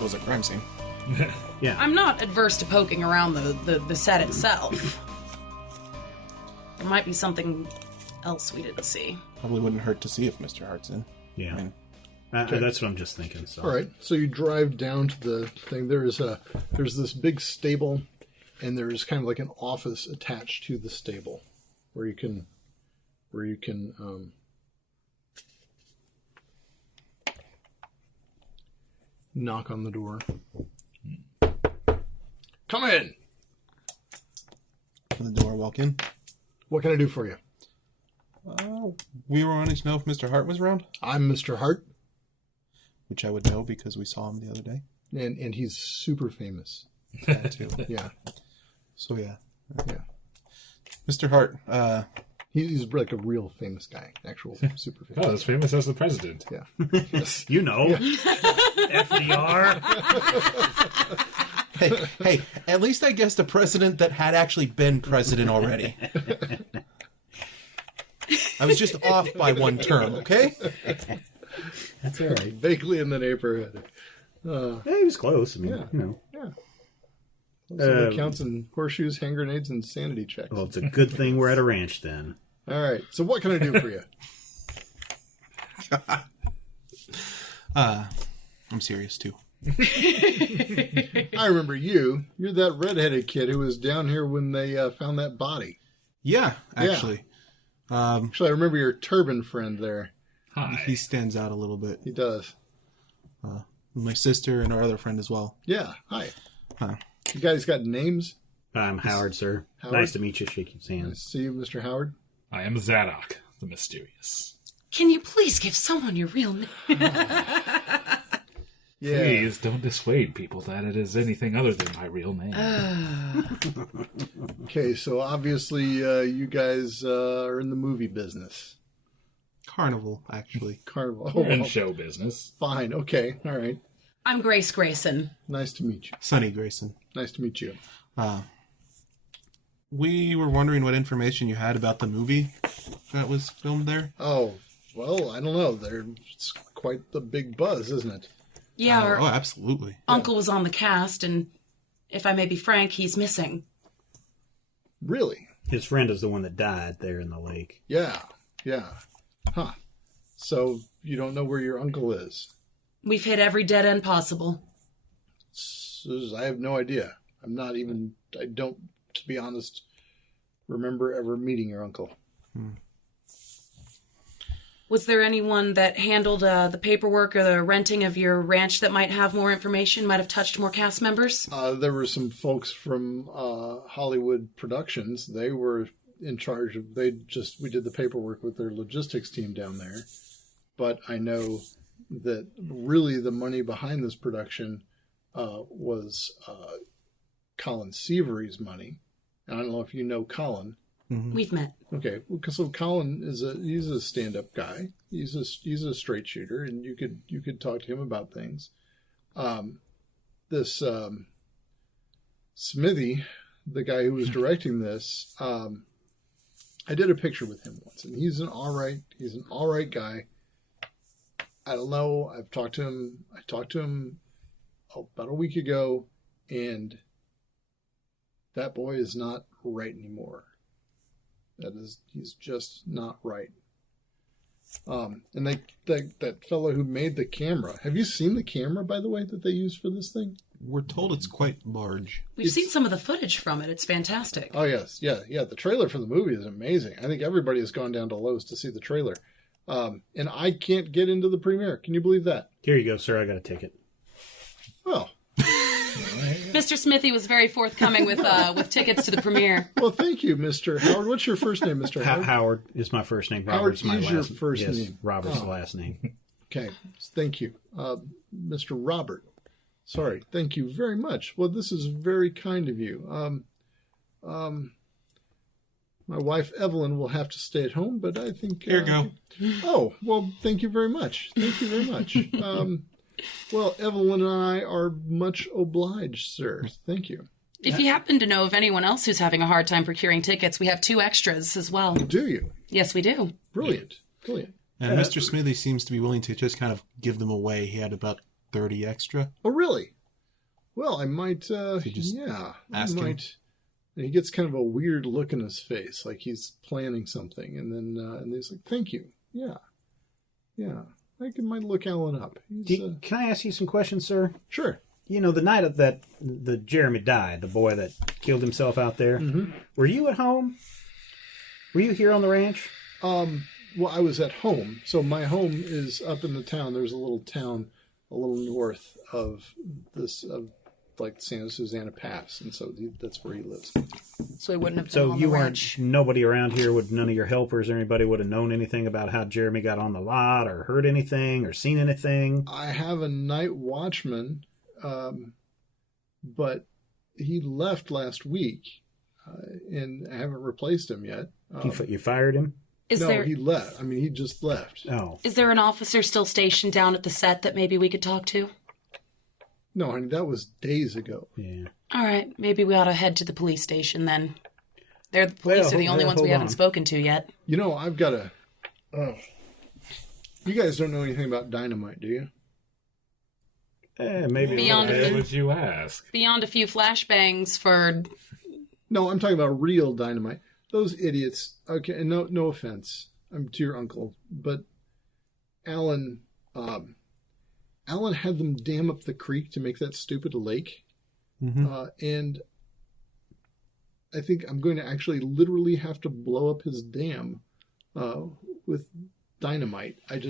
was a crime scene. Yeah. I'm not adverse to poking around the set itself. There might be something else we didn't see. Probably wouldn't hurt to see if Mr. Hart's in. Yeah. I mean, That's what I'm just thinking. So. All right, so you drive down to the thing. There's this big stable, and there's kind of like an office attached to the stable, where you can knock on the door. Come in. open the door, walk in. What can I do for you? We were wanting to know if Mr. Hart was around. I'm Mr. Hart. Which I would know because we saw him the other day. And he's super famous. That too. Yeah. So yeah. Yeah. Mr. Hart, He's like a real famous guy. Actual super famous. Oh, as famous as the president. Yeah. You know. FDR. hey, at least I guessed a president that had actually been president already. I was just off by one term, okay? That's all right. Vaguely in the neighborhood. Yeah, he was close. I mean, Yeah. you know. Yeah. So that counts in horseshoes, hand grenades, and sanity checks. Well, it's a good thing we're at a ranch then. All right. So what can I do for you? I'm serious too. I remember you. You're that redheaded kid who was down here when they found that body. Yeah, actually. Actually, I remember your turban friend there. Hi. He stands out a little bit. He does. My sister and our other friend as well. Yeah. Hi. Huh. You guys got names? I'm Howard, sir. Howard? Nice to meet you. Shake your Nice hand. to see you, Mr. Howard. I am Zadok, the mysterious. Can you please give someone your real name? Yeah. Please don't dissuade people that it is anything other than my real name. Okay, so obviously you guys are in the movie business. Carnival, actually. Carnival. We're in well, show business. fine. Okay. All right. I'm Grace Grayson. Nice to meet you. Sonny Grayson. Nice to meet you. We were wondering what information you had about the movie that was filmed there. Oh, well, I don't know. It's quite the big buzz, isn't it? Yeah, our Absolutely. uncle was on the cast, and if I may be frank, he's missing. Really? His friend is the one that died there in the lake. Yeah. Yeah. Huh. So you don't know where your uncle is? We've hit every dead end possible. I have no idea. I don't, to be honest, remember ever meeting your uncle. Was there anyone that handled the paperwork or the renting of your ranch that might have more information, might have touched more cast members? There were some folks from Hollywood Productions. They were in charge of, we did the paperwork with their logistics team down there. But I know that really the money behind this production was Colin Seavery's money. And I don't know if you know Colin. Mm-hmm. We've met. Okay, so Colin he's a stand-up guy. He's a straight shooter, and you could talk to him about things. This Smithy, the guy who was directing this, I did a picture with him once, and he's an all right guy. I don't know. I talked to him about a week ago, and that boy is not right anymore. He's just not right. And that fellow who made the camera. Have you seen the camera, by the way, that they use for this thing? We're told it's quite large. We've seen some of the footage from it. It's fantastic. Oh, yes. Yeah. The trailer for the movie is amazing. I think everybody has gone down to Lowe's to see the trailer. And I can't get into the premiere. Can you believe that? Here you go, sir. I got a ticket. Oh. Mr. Smithy was very forthcoming with tickets to the premiere. Well, thank you, Mr. Howard. What's your first name, Mr. Howard? Howard is my first name. Howard Robert's my is last your first yes, name. Robert's the last name. Okay. Thank you. Mr. Robert. Sorry. Thank you very much. Well, this is very kind of you. My wife, Evelyn, will have to stay at home, but I think... Here you go. Oh, well, thank you very much. Thank you very much. Well, Evelyn and I are much obliged, sir. Thank you. If you happen to know of anyone else who's having a hard time procuring tickets, we have 2 extras as well. Do you? Yes, we do. Brilliant. Brilliant. And Mr. Smithy seems to be willing to just kind of give them away. He had about 30 extra. Oh, really? Well, I might, you just I ask him? might. And he gets kind of a weird look in his face, like he's planning something. And then and he's like, thank you. Yeah. I might look Alan up. Can I ask you some questions, sir? Sure. You know, the night of the Jeremy died, the boy that killed himself out there, were you at home? Were you here on the ranch? Well, I was at home. So my home is up in the town. There's a little town a little north of this, like Santa Susana Pass. And so that's where he lives. So he wouldn't have been So on you the weren't, ranch. nobody around here, none of your helpers or anybody would have known anything about how Jeremy got on the lot or heard anything or seen anything? I have a night watchman, but he left last week, and I haven't replaced him yet. You fired him? He left. I mean, he just left. Oh. Is there an officer still stationed down at the set that maybe we could talk to? No, honey, that was days ago. Yeah. All right, maybe we ought to head to the police station then. The police are the only ones we haven't spoken to yet. You know, I've got a... you guys don't know anything about dynamite, do you? Maybe. Beyond Why would you ask? Beyond a few flashbangs for... No, I'm talking about real dynamite. Those idiots... Okay, and no offense. I'm to your uncle, but Alan... Alan had them dam up the creek to make that stupid lake. Mm-hmm. And I think I'm going to actually literally have to blow up his dam with dynamite. I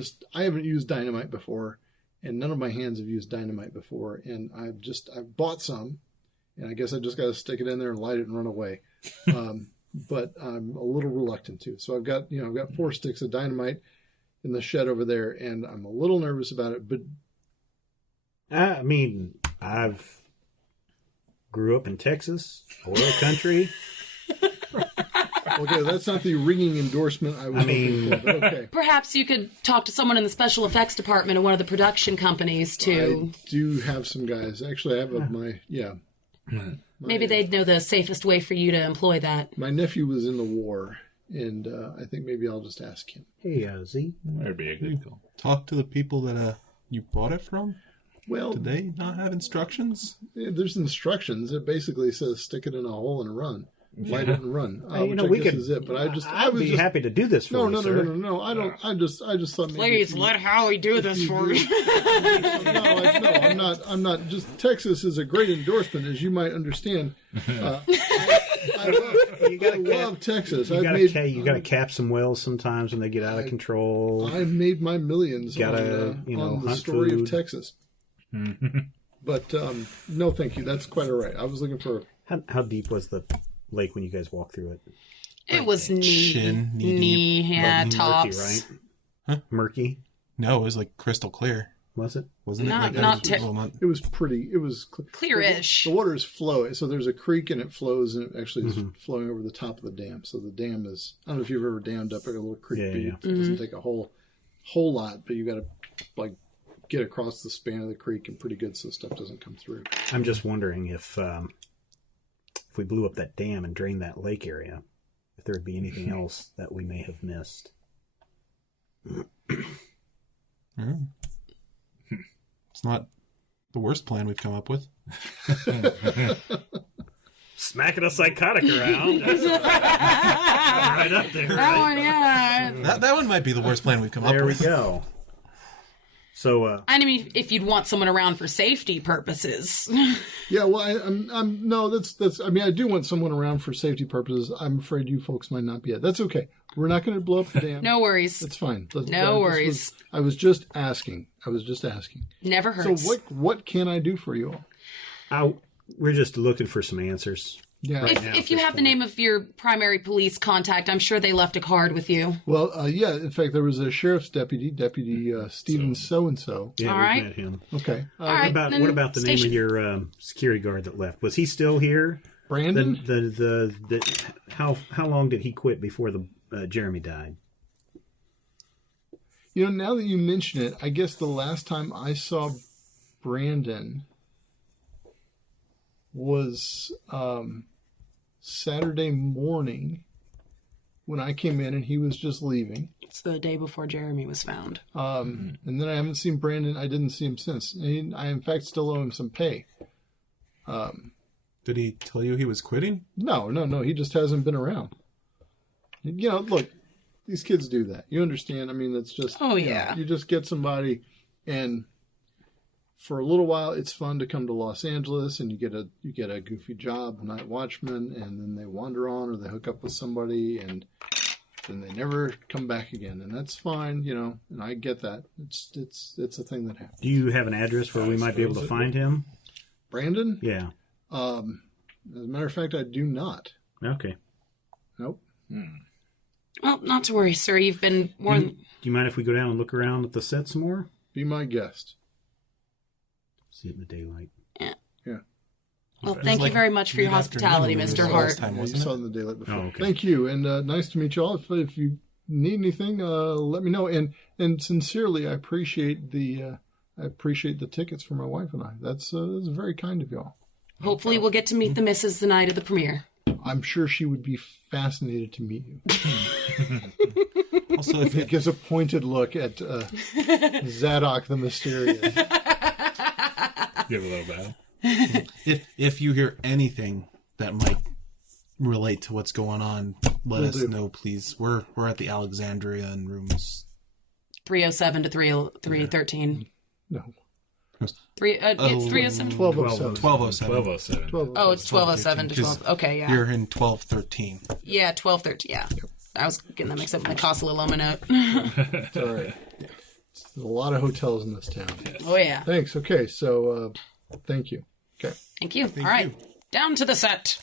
haven't used dynamite before, and none of my hands have used dynamite before. And I've bought some, and I guess I just got to stick it in there and light it and run away. But I'm a little reluctant to. So I've got 4 sticks of dynamite in the shed over there, and I'm a little nervous about it, but I mean, I've grew up in Texas, oil country. Okay, that's not the ringing endorsement I was looking for, but okay. Perhaps you could talk to someone in the special effects department of one of the production companies to... I do have some guys. Actually, I have Maybe they'd know the safest way for you to employ that. My nephew was in the war, and I think maybe I'll just ask him. Hey, Z. That'd be a good call. Talk to the people that you bought it from. Well, Did they not have instructions? there's instructions. It basically says stick it in a hole and run. Light it and run. We guess could. is it. But I'd be happy to do this for you, sir. No. I don't. I just thought maybe. Please let Howie do this for you. I'm not. Just Texas is a great endorsement, as you might understand. I love Texas. You got to cap some wells sometimes when they get out of control. I've made my millions on the hunt story food. of Texas. But no, thank you. That's quite all right. I was looking for. How deep was the lake when you guys walked through it? It was Chin, knee knee, deep. yeah, Murky, tops. right? Huh? Murky, No, it was like crystal clear. was it? Wasn't it? Not- Like, not it was- te- well, not- It was pretty. It was Clear-ish. The water is flowing. So there's a creek and it flows, and it actually is flowing over the top of the dam. So the dam is. I don't know if you've ever dammed up like a little creek. Yeah. It doesn't take a whole lot, but you got to get across the span of the creek and pretty good, so stuff doesn't come through. I'm just wondering if we blew up that dam and drained that lake area, if there would be anything else that we may have missed. It's not the worst plan we've come up with. Smacking a psychotic around. Right up there. Oh, yeah. That one might be the worst plan we've come up There we with. go. So, I mean, if you'd want someone around for safety purposes. Yeah, well, I'm no, that's. I mean, I do want someone around for safety purposes. I'm afraid you folks might not be it. That's okay. We're not going to blow up the dam. No worries. That's fine. No worries. I was just asking. Never hurts. So what can I do for you all? we're just looking for some answers. Yeah. Right now, if you have the name of your primary police contact, I'm sure they left a card with you. Well, yeah. In fact, there was a sheriff's deputy, Stephen so-and-so. Yeah, All we right. met him. Okay. All right. then What about the name of station. your security guard that left? Was he still here? Brandon? How long did he quit before the Jeremy died? You know, now that you mention it, I guess the last time I saw Brandon was Saturday morning when I came in and he was just leaving. It's the day before Jeremy was found. And then I haven't seen Brandon. I didn't see him since. I, in fact, still owe him some pay. Did he tell you he was quitting? No. He just hasn't been around. You know, look, these kids do that. You understand? I mean, it's just... Oh, you know, yeah. you just get somebody, and for a little while, it's fun to come to Los Angeles, and you get a goofy job, night watchman, and then they wander on, or they hook up with somebody, and then they never come back again, and that's fine, you know. And I get that. It's a thing that happens. Do you have an address where we might be able to find him? Brandon? Yeah. As a matter of fact, I do not. Okay. Nope. Well, not to worry, sir. You've been more Do you mind if we go down and look around at the set some more? Be my guest. See it in the daylight. Well, thank you very much for your hospitality, Mr. Hart. Time, You wasn't saw it? it in the daylight before. Oh, okay. Thank you, and nice to meet you all. If you need anything, let me know. And sincerely, I appreciate the tickets for my wife and I. That's very kind of y'all. Hopefully we'll get to meet the missus the night of the premiere. I'm sure she would be fascinated to meet you. Also, if It gives a pointed look at Zadok the Mysterious. Give a little bow. if you hear anything that might relate to what's going on, let Will us do. know, please. We're at the Alexandria in rooms. 307 to 313. No. It's 307. 1207. 1207. 1207. Oh, it's 1207 to 12. Okay, yeah. You're in 1213. Yeah, 1213. Yeah. I was getting that mixed up with my Casa La Loma note. It's all right. There's a lot of hotels in this town. Oh, yeah. Thanks. Okay, so thank you. Okay. Thank you. All right. Down to the set.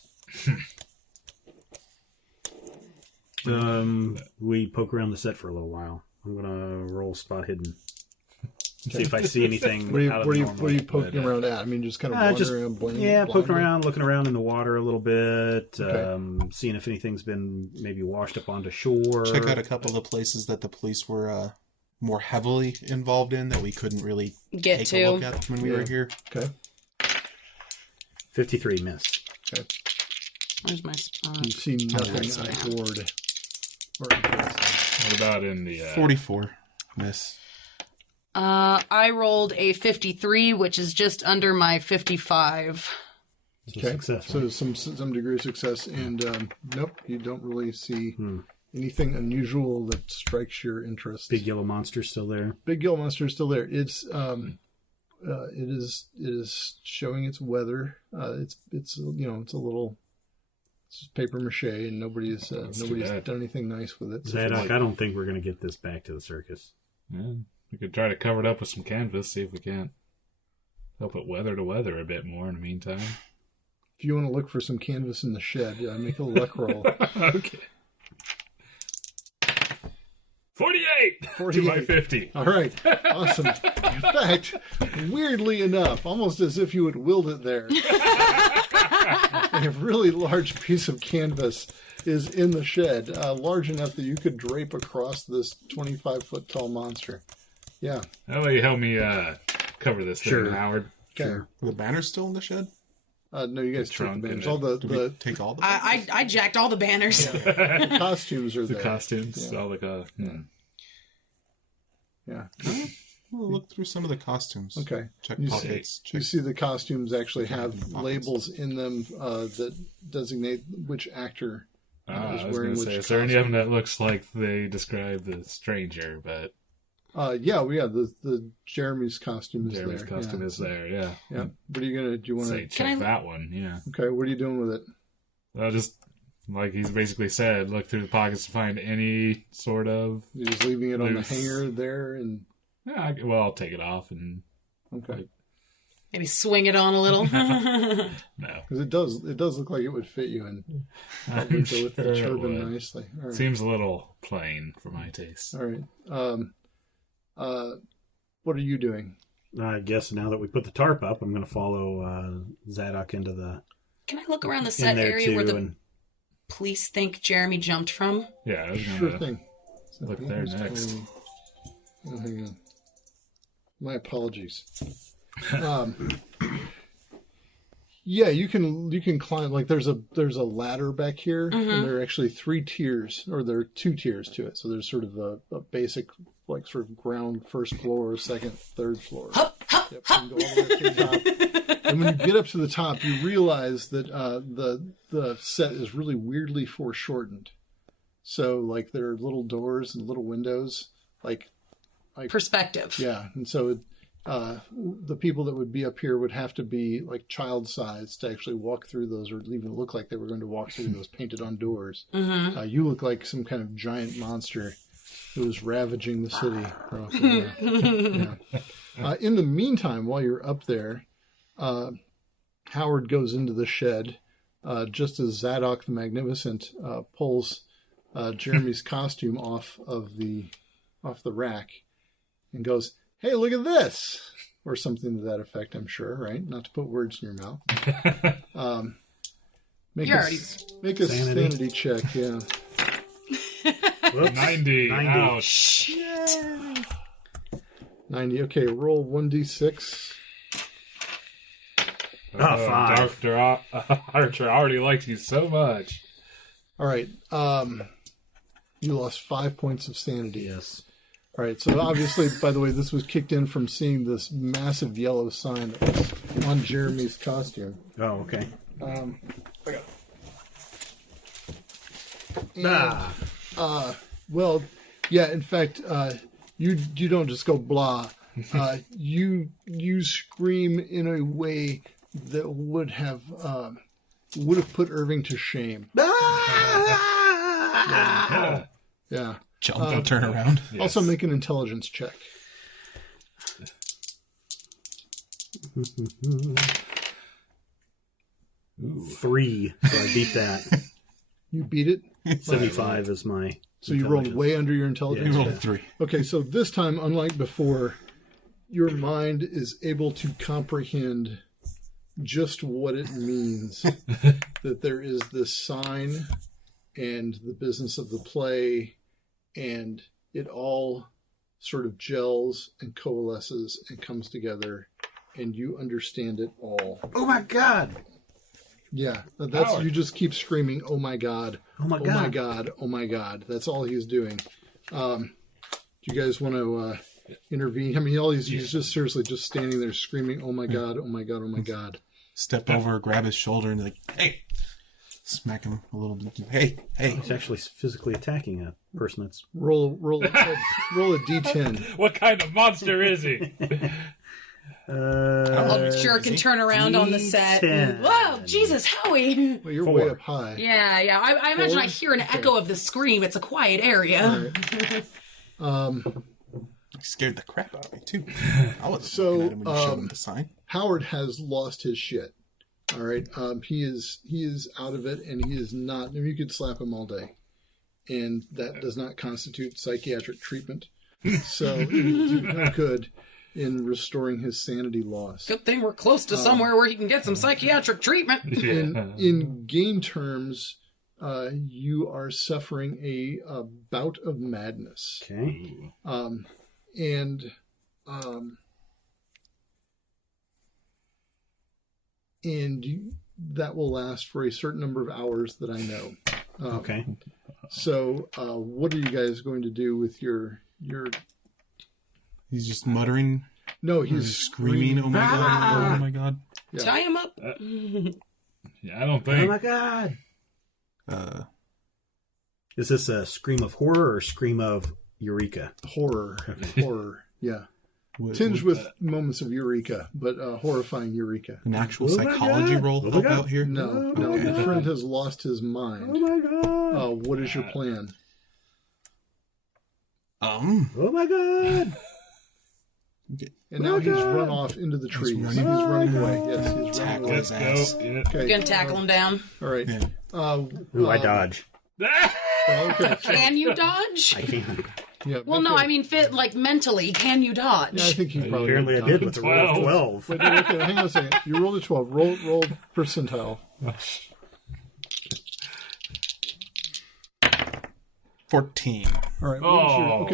We poke around the set for a little while. I'm gonna roll spot hidden. See if I see anything What out of are the you normal. poking around at? I mean, just kind of wandering Just around, poking blindly? around, looking around in the water a little bit, Okay. seeing if anything's been maybe washed up onto shore. Check out a couple of the places that the police were more heavily involved in that we couldn't really Get take to. a look at when we were here. Okay. 53 miss. Okay. Where's my spot? You see nothing right. untoward or impressive. What about in the 44, miss. I rolled a 53, which is just under my 55. So Okay. success, So right? some degree of success, and nope, you don't really see anything unusual that strikes your interest. Big yellow monster still there. Big Gill Monster is still there. It's it is showing its weather. It's a little. It's just paper mache, and nobody's bad. done anything nice with it. Zadok, I don't think we're going to get this back to the circus. Yeah, we could try to cover it up with some canvas, see if we can't help it weather to weather a bit more in the meantime. If you want to look for some canvas in the shed, make a luck roll. Okay. 48! 48. To my 50. All right, awesome. In fact, weirdly enough, almost as if you had willed it there, a really large piece of canvas is in the shed, large enough that you could drape across this 25-foot tall monster. Yeah. How about you help me cover this Sure. thing, Howard? Okay. Are the banners still in the shed? No, you guys took the trunk banners. and All Did we the take all the I jacked all the banners. costumes are The there. costumes, Yeah. all the Yeah. We'll look through some of the costumes. Okay. Check You pockets. You Check. see the costumes actually have Pockets. labels in them that designate which actor is I was wearing going to which say, is there any of them costume. that looks like they describe the stranger, but the Jeremy's costume is Jeremy's there. costume is there, yeah. Yeah. What are you gonna do? You want Say, to? check I- that one, yeah. Okay. What are you doing with it? Well, just like he's basically said, look through the pockets to find any sort of. You're just leaving it on the Loose. hanger there, and Yeah, well, I'll take it off and okay, Maybe swing it on a little. no. because it does look like it would fit you in I'm with sure the it turban would. nicely. All right. Seems a little plain for my taste. All right. What are you doing? I guess now that we put the tarp up, I'm going to follow Zadok into the Can I look around the in set there area too. where the And police think Jeremy jumped from? Yeah, I was Sure gonna thing. look there next. Oh, hang on. My apologies. Yeah, you can climb. Like there's a ladder back here, and there are actually 3 tiers, or there are 2 tiers to it. So there's sort of a basic, like sort of ground, first floor, second, third floor. Hup, hup, Yep, hup. you can go all the way up to the top. And when you get up to the top, you realize that the set is really weirdly foreshortened. So like there are little doors and little windows, like Perspective. yeah, and so the people that would be up here would have to be like child sized to actually walk through those, or even look like they were going to walk through those painted on doors. You look like some kind of giant monster who was ravaging the city from up there. Yeah. In the meantime, while you're up there, Howard goes into the shed just as Zadok the Magnificent pulls Jeremy's costume off the rack and goes, "Hey, look at this," or something to that effect. I'm sure, right? Not to put words in your mouth. Make a sanity check. Yeah. Whoops. 90. 90. Ouch. Shit. 90. Okay, roll 1d6. Five. Dr. Archer already likes you so much. All right. You lost 5 points of sanity. Yes. All right. So obviously, by the way, this was kicked in from seeing this massive yellow sign that was on Jeremy's costume. Oh, okay. Well, yeah. In fact, you don't just go blah. You scream in a way that would have put Irving to shame. Yeah. Jump and turn around. Yes. Also, make an intelligence check. Ooh. 3. So I beat that. You beat it. 75 is my. So you rolled intelligence. way under your intelligence. You rolled 3. Okay, so this time, unlike before, your mind is able to comprehend just what it means that there is this sign and the business of the play, and it all sort of gels and coalesces and comes together, and you understand it all. Oh my god! Yeah, that's Howard. you just keep screaming, "Oh my god! Oh my Oh god! my god! Oh my god!" That's all he's doing. Do you guys want to intervene? I mean, he's just seriously just standing there screaming, "Oh my god! Oh my god! Oh my god!" Step over, grab his shoulder, and like, "Hey!" Smack him a little bit. Hey! He's actually physically attacking a person that's. Roll a d10. What kind of monster is he? Oh, sure can turn around on the set. D10. Whoa, Jesus, Howie. Well, you're 4. way up high. Yeah. I imagine I hear an echo of the scream. It's a quiet area. All right. He scared the crap out of me too. I was So, looking at him when you showed him the sign. Howard has lost his shit. All right. He is out of it, and he is not. I mean, you could slap him all day, and that does not constitute psychiatric treatment. So it will do no good in restoring his sanity loss. Good thing we're close to somewhere where he can get some psychiatric treatment. In game terms, you are suffering a bout of madness. Okay. That will last for a certain number of hours that I know. Okay. So, what are you guys going to do with your? He's just muttering. No, He's he's screaming. Oh my god! Oh my god! Yeah. Tie him up. Yeah, I don't Oh think. my god! Uh, Is this a scream of horror or scream of eureka? horror. Yeah, what- tinged what- with moments of eureka, but horrifying eureka. an actual Oh my psychology God. roll Oh my help God. out here. No, Oh your my friend has lost his mind. Oh my god! What is your plan? Oh my god! And now Oh, he's God. run off into the trees. He's running. running away. Yes, he's running Tackle away. his Let's ass. go. Yeah. Okay. Gonna tackle him down. All right. Yeah. Ooh, I dodge. Okay. Can you dodge? I can. Yeah, Well, make no, a- I mean, mentally, can you dodge? Yeah, I think he probably Apparently, I did with the roll of 12. 12. Wait, okay, hang on a second. You rolled a 12. Roll percentile. 14. All right.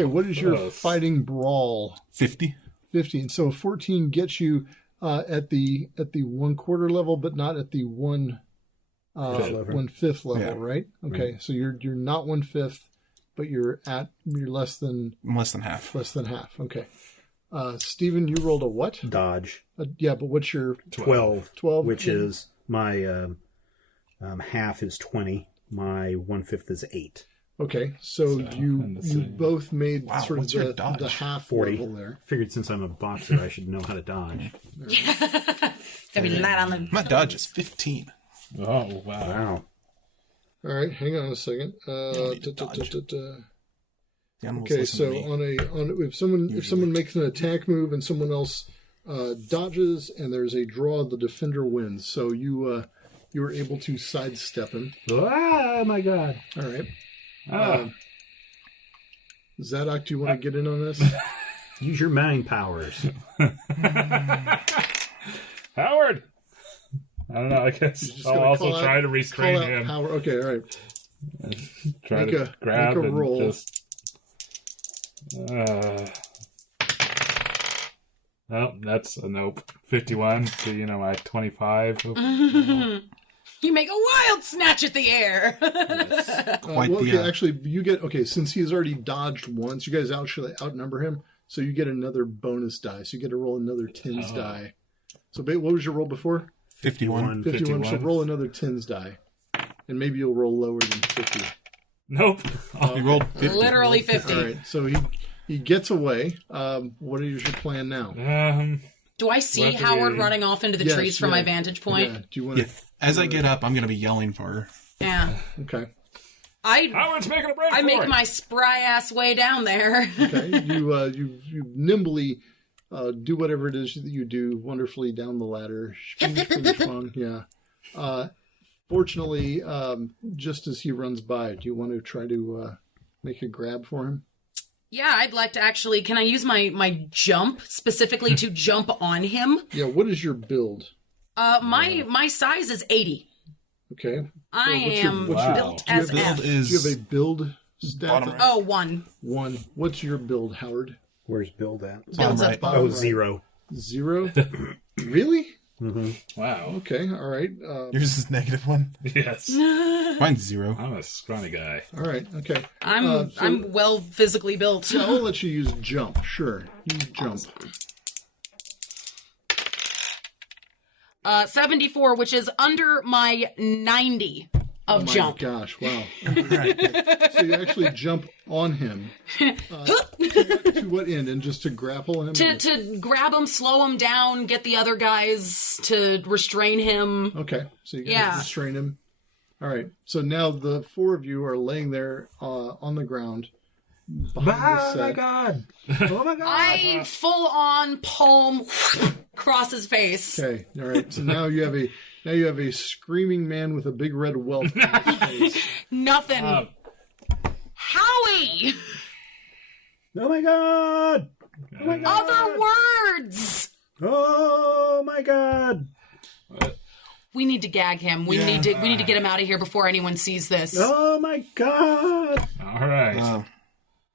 What is your close. fighting brawl? 50. 15. So 14 gets you at the 1/4 level, but not at the 1/5 level, Yeah. right? Okay, so you're not 1/5, but you're less than half. Less than half. Okay. Stephen, you rolled a what? Dodge. Yeah, but what's your 12. 12? Which is my half is 20. My 1/5 is 8. Okay, so you both made Wow, sort of what's your the dodge? half 40. level there. Figured since I'm a boxer, I should know how to dodge. Gotta be light on the. My dodge is 15. Oh, wow. Wow. All right, hang on a second. need to dodge. The animals Okay, listen so to me. if someone makes an attack move and someone else dodges and there's a draw, the defender wins. So you were able to sidestep him. Oh, my God. All right. Ah, Zadok, do you want to get in on this? Use your mind powers. Howard! I don't know, I guess just I'll gonna also call try out- to restrain Call out him. power. Okay, all right. Try Make to a- grab make a and roll. just... Oh, that's a nope. 51 to, my 25. You make a wild snatch at the air. Quite Well, the, okay, actually, you get since he's already dodged once. You guys actually outnumber him, so you get another bonus die. So you get to roll another tens die. So, what was your roll before? 51. 51. So 51. roll another tens die, and maybe you'll roll lower than 50. Nope. You rolled 50. Literally 50. All right. So he gets away. What is your plan now? Do I see What do Howard we- running off into the Yes, trees from yeah. my vantage point? Yeah. Do you want Yeah. As I get up, I'm going to be yelling for her. Yeah. Okay. Howard's making a break I for make it. my spry ass way down there. Okay. You nimbly do whatever it is that you do wonderfully down the ladder. Yeah. Fortunately, just as he runs by, do you want to try to make a grab for him? Yeah, I'd like to actually. Can I use my jump specifically to jump on him? Yeah. What is your build? My size is 80. Okay. I what's your- am what's your- built Your as build F. Do you have a is build stat? bottom right. Oh, 1. 1. What's your build, Howard? Where's Bill at? Builds right. up. Bottom Oh, right. 0. 0? Really? Mm-hmm. Wow. Okay. All right. Yours is -1. Yes. Mine's 0. I'm a scrawny guy. All right. Okay. I'm so- I'm well physically built. Yeah, I'll let you use jump. Sure. Use jump. 74, which is under my 90 of Oh my jump. gosh! Wow. So you actually jump on him. To what end? And just to grapple him? To grab him, slow him down, get the other guys to restrain him. Okay. So you guys Yeah. restrain him. All right. So now the 4 of you are laying there on the ground. Behind the Oh, my set. God. Oh, my God. I full on palm across his face. Okay. All right. So now you have a screaming man with a big red welt on his face. Nothing. Howie! Oh, my God. Oh, my God. Other words! Oh, my God. We need to gag him. We need to get him out of here before anyone sees this. Oh, my God. All right.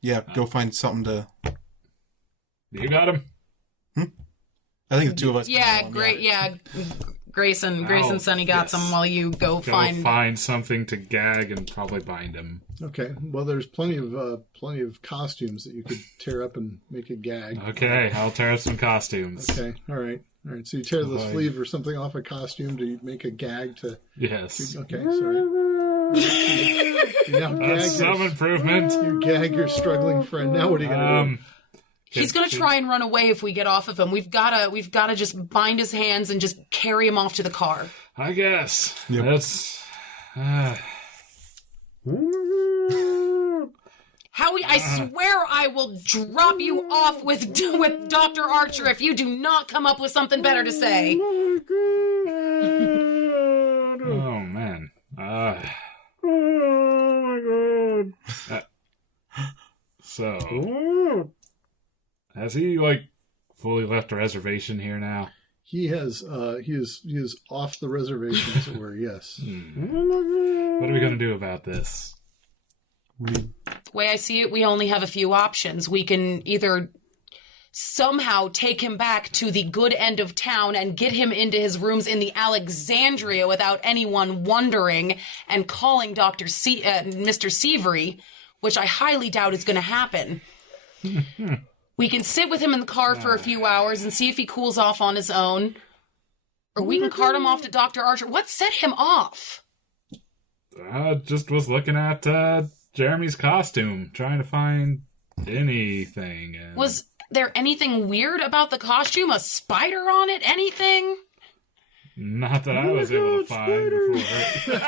Yeah, go find something to... You got him? I think the two of us... Yeah, can great. Yeah, Grace and Sonny got yes. some while you go Go find. find something to gag and probably bind him. Okay. Well, there's plenty of costumes that you could tear up and make a gag. Okay, I'll tear up some costumes. Okay. All right. All right. So you tear the Fine. sleeve or something off a costume to make a gag to. Yes. Okay. Sorry. You now That's some improvement. you gag your struggling friend. Now what are you gonna do? He's gonna try and run away if we get off of him. We've gotta just bind his hands and just carry him off to the car. I guess. Yep. That's... Howie, I swear I will drop you off with Dr. Archer if you do not come up with something better to say. Oh, man. Oh, my God. So... Has he, fully left the reservation here now? He is off the reservation, as it were. Yes. What are we going to do about this? The way I see it, we only have a few options. We can either somehow take him back to the good end of town and get him into his rooms in the Alexandria without anyone wondering and calling Mr. Seavery, which I highly doubt is going to happen. We can sit with him in the car for a few hours and see if he cools off on his own. Or we can cart him off to Dr. Archer. What set him off? I just was looking at Jeremy's costume, trying to find anything. And... Was there anything weird about the costume? A spider on it? Anything? Not that I was able to find before.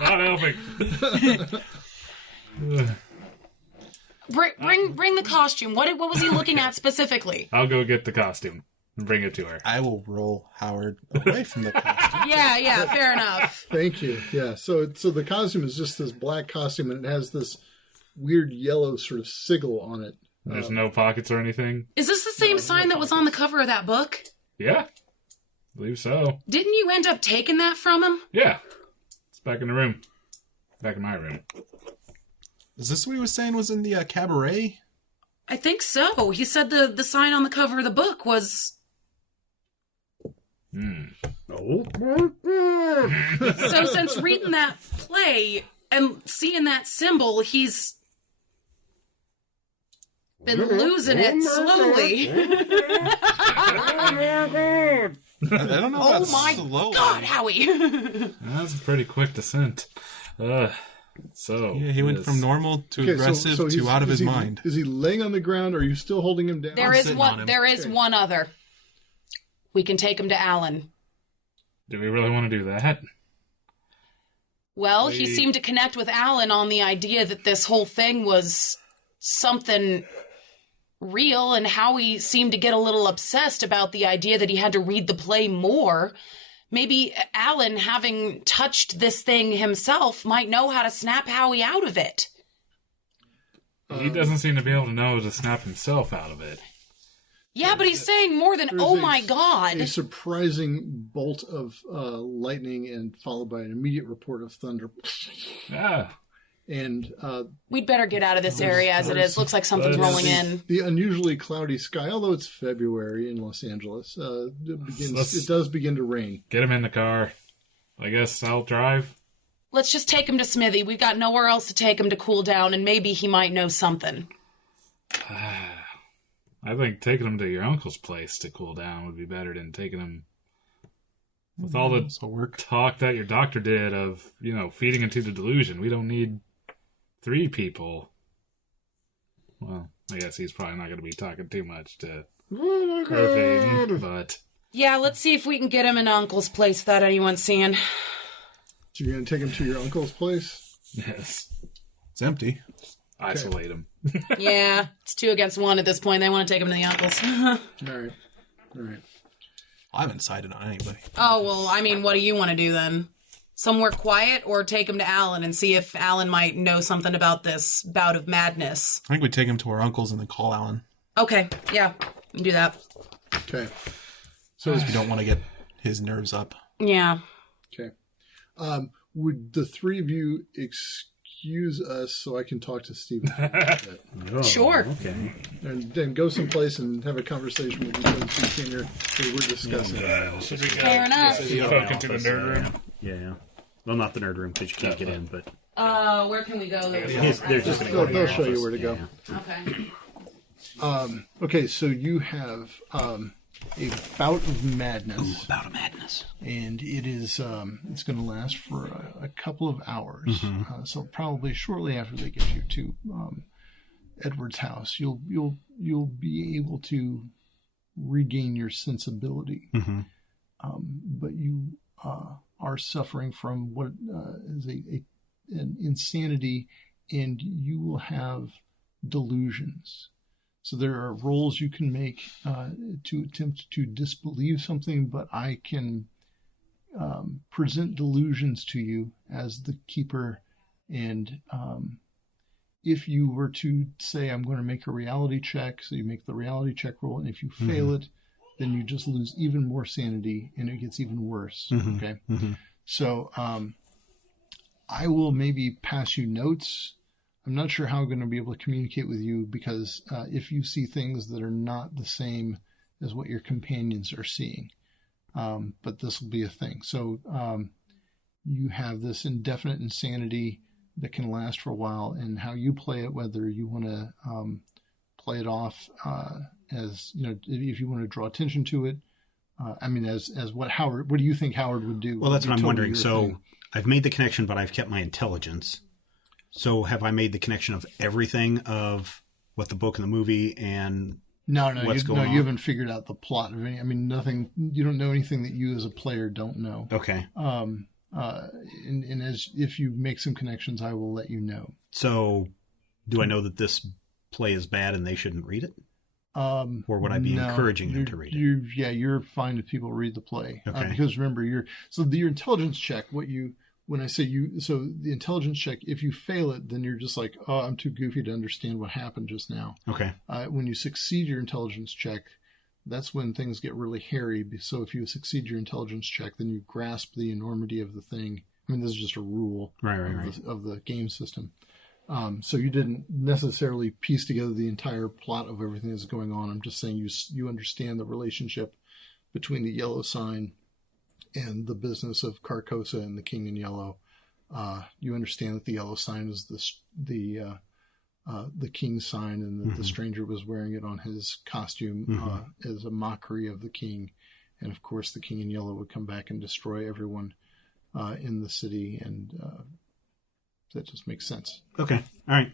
Not helping. Bring the costume. What was he looking at specifically? I'll go get the costume and bring it to her. I will roll Howard away from the costume. Yeah, fair enough. Thank you. Yeah, so the costume is just this black costume, and it has this weird yellow sort of sigil on it. There's no pockets or anything? Is this the same sign that was on the cover of that book? Yeah, I believe so. Didn't you end up taking that from him? Yeah. It's back in the room. Back in my room. Is this what he was saying was in the cabaret? I think so. He said the sign on the cover of the book was... Oh. So since reading that play and seeing that symbol, he's been losing it slowly. I don't know about Oh my slowly. God, Howie! That's a pretty quick descent. So Yeah, he went yes. from normal to Okay, aggressive so to out of is his he- mind. Is he laying on the ground, or are you still holding him down? There is sitting on one. him. There is Okay. one other. We can take him to Alan. Do we really want to do that? Well, he We- seemed to connect with Alan on the idea that this whole thing was something real, and Howie seemed to get a little obsessed about the idea that he had to read the play more. Maybe Alan, having touched this thing himself, might know how to snap Howie out of it. He doesn't seem to be able to know to snap himself out of it. Yeah, but he's saying more than, There's oh a- my God. A surprising bolt of lightning, and followed by an immediate report of thunder. Ah, And We'd better get out of this area as it is. Looks like something's Let's- rolling in. the unusually cloudy sky, although it's February in Los Angeles, Let's- it does begin to rain. get him in the car. I guess I'll drive. Let's just take him to Smithy. We've got nowhere else to take him to cool down, and maybe he might know something. I think taking him to your uncle's place to cool down would be better than taking him with all the So work. talk that your doctor did of, feeding into the delusion. We don't need 3 people. Well, I guess he's probably not going to be talking too much to Irving, but Yeah, let's see if we can get him in Uncle's place without anyone seeing. So you're going to take him to your uncle's place? yes, It's empty. isolate him. Yeah, it's 2 against 1 at this point. They want to take him to the Uncle's. All right. I haven't decided on anybody. Oh, well, I mean, what do you want to do then? Somewhere quiet, or take him to Alan and see if Alan might know something about this bout of madness? I think we take him to our uncle's and then call Alan. Okay, yeah, we can do that. Okay. So we don't want to get his nerves up. Yeah. Okay. Would the 3 of you excuse us so I can talk to Stephen for a bit? Oh, Sure. Okay. And then go someplace and have a conversation with you when you came here. We're discussing it. Fair enough. Spoken to the nerd room. Yeah. Well, not the nerd room because you can't get in, but Where can we go? there's just They'll show you where to go. Okay. Okay, so you have a bout of madness. bout of madness. And it is it's going to last for a couple of hours. So probably shortly after they get you to Edward's house, you'll be able to regain your sensibility. But you are suffering from what is an insanity, and you will have delusions. So there are roles you can make to attempt to disbelieve something, but I can present delusions to you as the keeper. And if you were to say, I'm going to make a reality check, so you make the reality check roll, and if you fail it, then you just lose even more sanity, and it gets even worse. Okay? So I will maybe pass you notes I'm not sure how I'm going to be able to communicate with you because if you see things that are not the same as what your companions are seeing, but this will be a thing. So you have this indefinite insanity that can last for a while, and how you play it, whether you want to play it off as, if you want to draw attention to it. As what do you think Howard would do? Well, that's what I'm Totally wondering. your So thing. I've made the connection, but I've kept my intelligence. So have I made the connection of everything of what the book and the movie and what's going on? You haven't figured out the plot of any. Nothing. You don't know anything that you as a player don't know. Okay. And as if you make some connections, I will let you know. So do I know that this play is bad and they shouldn't read it? Or would I be encouraging them to read it? You're fine if people read the play. Okay. Because remember, your intelligence check. The intelligence check, if you fail it, then you're just like, oh, I'm too goofy to understand what happened just now. Okay. When you succeed your intelligence check, that's when things get really hairy. So if you succeed your intelligence check, then you grasp the enormity of the thing. This is just a rule of the game system. So you didn't necessarily piece together the entire plot of everything that's going on. I'm just saying you understand the relationship between the yellow sign and the business of Carcosa and the King in Yellow. You understand that the yellow sign is the king's sign, and that the stranger was wearing it on his costume as a mockery of the king. And of course, the King in Yellow would come back and destroy everyone in the city, and that just makes sense. Okay. All right.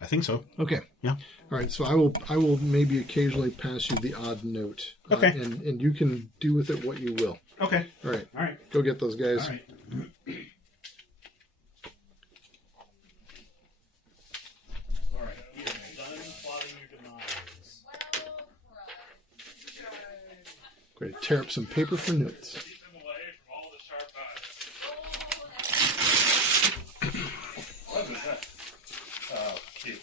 I think so. Okay. Yeah. All right. So I will maybe occasionally pass you the odd note. Okay. And you can do with it what you will. Okay. All right. All right. Go get those guys. All right. Going to tear up some paper for notes. Keep them away from all the sharp eyes. What was that? Oh, cute.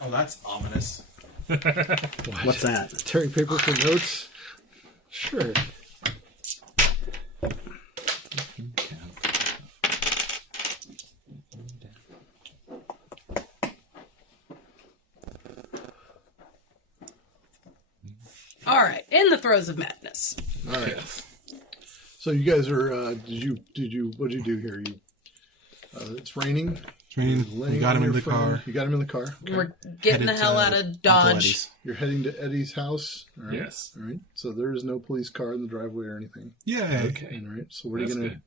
Oh, that's ominous. What's that? Tearing paper for notes? Sure. All right, in the throes of madness. All right. So you guys are. What'd you do here? It's raining. It's raining. You're laying We got on him in your the phone. car. You got him in the car. Okay. We're getting the Headed hell to out of Uncle Dodge. Eddie's. You're heading to Eddie's house. All right. Yes. All right. So there is no police car in the driveway or anything. Yay. Okay. All right. So what are you That's gonna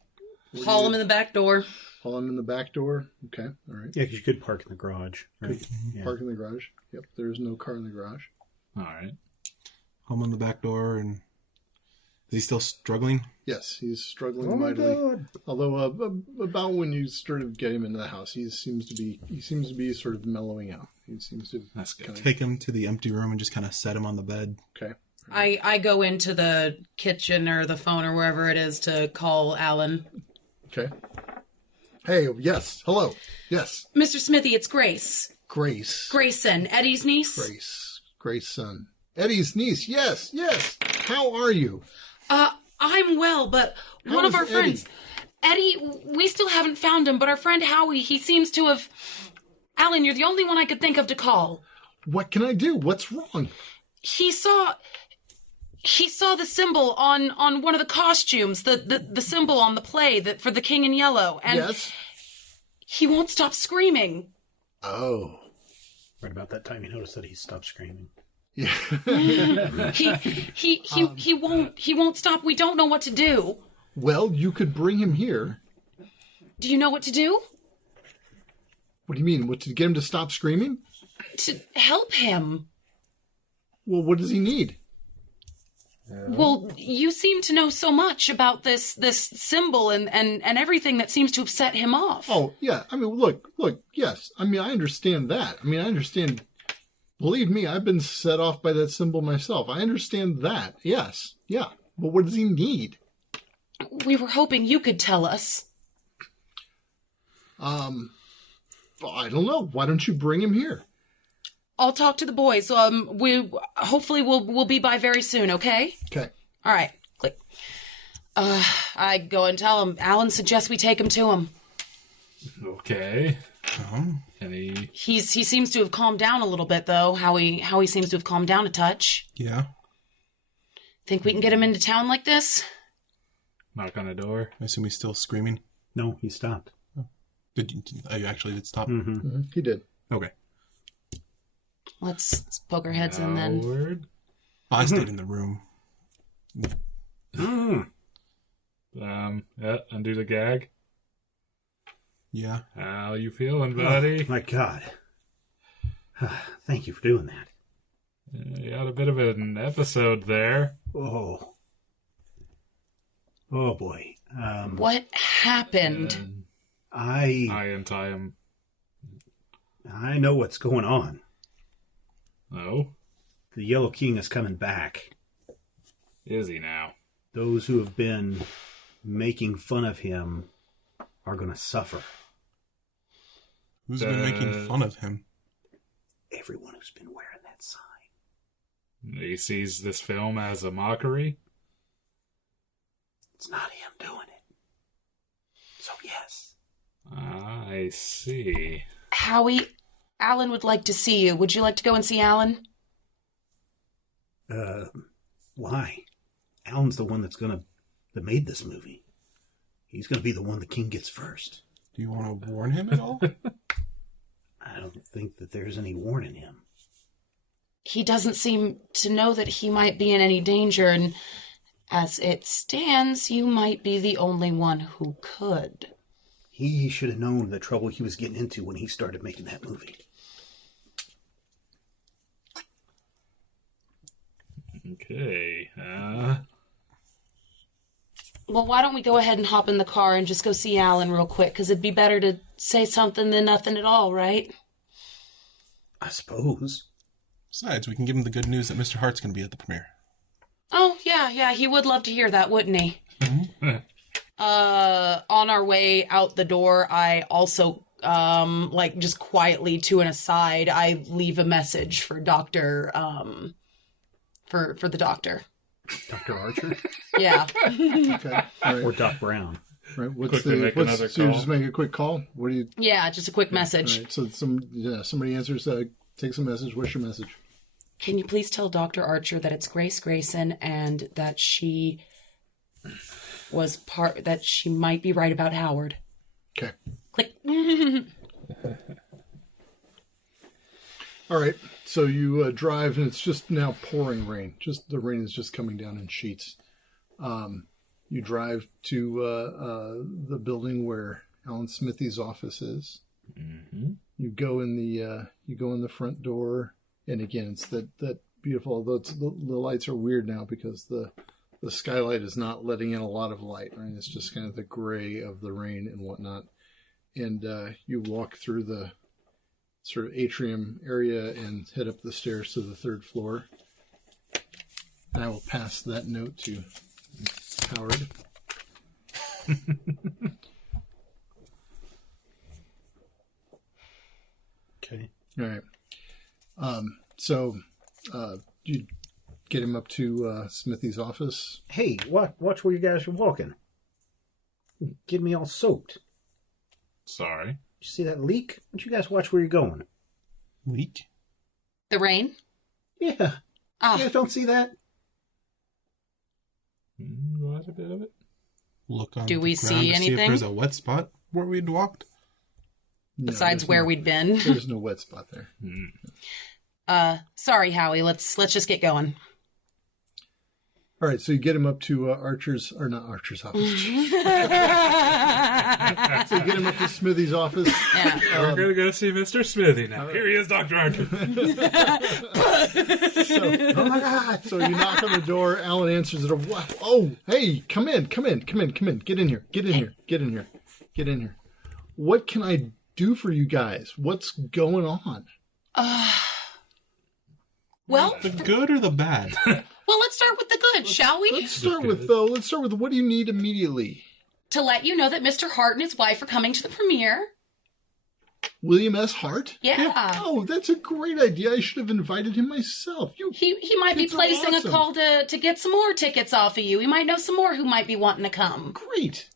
good. Haul him in the back door. haul him in the back door? Okay. All right. Yeah, because you could park in the garage. Right? Yeah. Park in the garage. Yep. There is no car in the garage. All right. Home on the back door, and is he still struggling? Yes, he's struggling mightily. Although about when you sort of get him into the house, he seems to be sort of mellowing out. He seems to That's good. kind of Take him to the empty room and just kind of set him on the bed. okay. I go into the kitchen or the phone or wherever it is to call Alan. Okay. Hey, yes. Hello. Yes. Mr. Smithy, it's Grace. Grace. Grayson, Eddie's niece. Grace son. Eddie's niece. Yes. Yes. How are you? I'm well, but How one of is our friends, Eddie, we still haven't found him, but our friend Howie, he seems to have... Alan, you're the only one I could think of to call. What can I do? What's wrong? He saw the symbol on one of the costumes, the symbol on the play that for the King in Yellow, and Yes. he won't stop screaming. Oh. Right about that time, you noticed that he stopped screaming. Yeah. He won't stop. We don't know what to do. Well, you could bring him here. Do you know what to do? What do you mean? What, to get him to stop screaming? To help him. Well, what does he need? Well, you seem to know so much about this symbol and everything that seems to have set him off. Oh, yeah. I mean, look, yes. I mean, I understand that. I mean, I understand. Believe me, I've been set off by that symbol myself. I understand that. Yes. Yeah. But what does he need? We were hoping you could tell us. I don't know. Why don't you bring him here? I'll talk to the boys. We'll be by very soon, okay? Okay. All right. Click. I go and tell him. Alan suggests we take him to him. Okay. Any? He seems to have calmed down a little bit, though. How he seems to have calmed down a touch. Yeah. Think we can get him into town like this? Knock on the door. I assume he's still screaming. No, he stopped. Did you actually did stop? Mm-hmm. He did. Okay. Let's poke our heads in then. Word. I stayed in the room. Yeah, undo the gag. Yeah. How you feeling, buddy? Oh, my God. Thank you for doing that. You had a bit of an episode there. Oh. Oh, boy. What happened? I untie him. I know what's going on. Oh? The Yellow King is coming back. Is he now? Those who have been making fun of him are going to suffer. Who's been making fun of him? Everyone who's been wearing that sign. He sees this film as a mockery? It's not him doing it. So, yes. I see. Howie, Alan would like to see you. Would you like to go and see Alan? Why? Alan's the one that made this movie. He's going to be the one the king gets first. Do you want to warn him at all? I don't think that there's any warning him. He doesn't seem to know that he might be in any danger, and as it stands, you might be the only one who could. He should have known the trouble he was getting into when he started making that movie. Okay. Well, why don't we go ahead and hop in the car and just go see Alan real quick, because it'd be better to say something than nothing at all, right? I suppose. Besides, we can give him the good news that Mr. Hart's going to be at the premiere. Oh, yeah, he would love to hear that, wouldn't he? Mm-hmm. On our way out the door, I also, just quietly to an aside, I leave a message for Dr., for the doctor. Dr. Archer? Yeah. Okay. Right. Or Doc Brown. Right. Quickly So another you call. just make a quick call? What do you... Yeah, just a quick message. Right. So somebody answers, takes a message. What's your message? Can you please tell Dr. Archer that it's Grace Grayson and that she that she might be right about Howard. Okay. Click. All right. So you drive, and it's just now pouring rain. Just the rain is just coming down in sheets. You drive to the building where Alan Smithy's office is. Mm-hmm. You go in the front door, and again, it's that beautiful. Although the lights are weird now because the skylight is not letting in a lot of light. Right, it's just kind of the gray of the rain and whatnot. And you walk through the sort of atrium area and head up the stairs to the third floor. And I will pass that note to Howard. Okay. All right. So you get him up to Smithy's office. Hey, watch where you guys are walking. Get me all soaked. Sorry. You see that leak? Why don't you guys watch where you're going? Leak? The rain? Yeah. Ah, You guys don't see that? What a bit of it. Look on Do the we ground see to see if anything? there's a wet spot where we'd walked. No, besides there's where no- we'd been. There's no wet spot there. Sorry, Howie. Let's just get going. All right, so you get him up to Archer's office. So you get him up to Smithy's office. Yeah. We're going to go see Mr. Smithy now. Here he is, Dr. Archer. Oh my God! So you knock on the door. Alan answers it. Oh, hey, come in. Get in here. What can I do for you guys? What's going on? Well, The good or the bad? let's start with the good, shall we? Let's start with what do you need immediately? To let you know that Mr. Hart and his wife are coming to the premiere. William S. Hart? Yeah. Oh, that's a great idea. I should have invited him myself. He might be kids are placing awesome. a call to get some more tickets off of you. He might know some more who might be wanting to come. Great.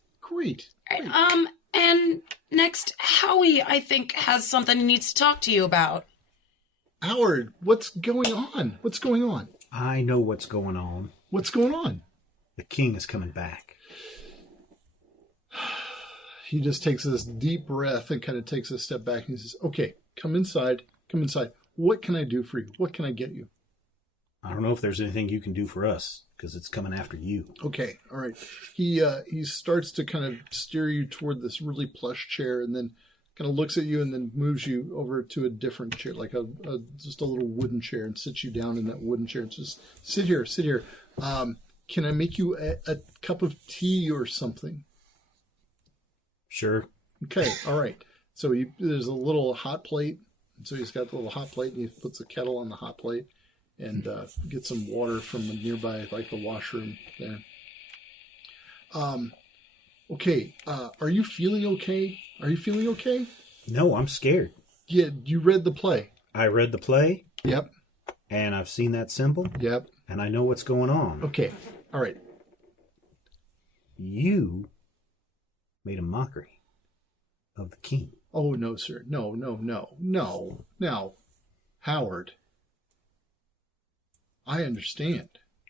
Right, and next, Howie, I think, has something he needs to talk to you about. Howard, what's going on? What's going on? I know what's going on. What's going on? The king is coming back. He just takes this deep breath and kind of takes a step back and he says, okay, come inside. What can I do for you? What can I get you? I don't know if there's anything you can do for us, because it's coming after you. Okay, all right. He starts to kind of steer you toward this really plush chair and then kind of looks at you and then moves you over to a different chair, like just a little wooden chair, and sits you down in that wooden chair. Just sit here. Can I make you a cup of tea or something? Sure. Okay, all right. So there's a little hot plate. So he's got the little hot plate, and he puts a kettle on the hot plate and gets some water from nearby, like the washroom there. Okay. Are you feeling okay? No, I'm scared. Yeah, you read the play. I read the play. Yep. And I've seen that symbol. Yep. And I know what's going on. Okay. All right. You made a mockery of the king. Oh, no, sir. No. Now, Howard, I understand.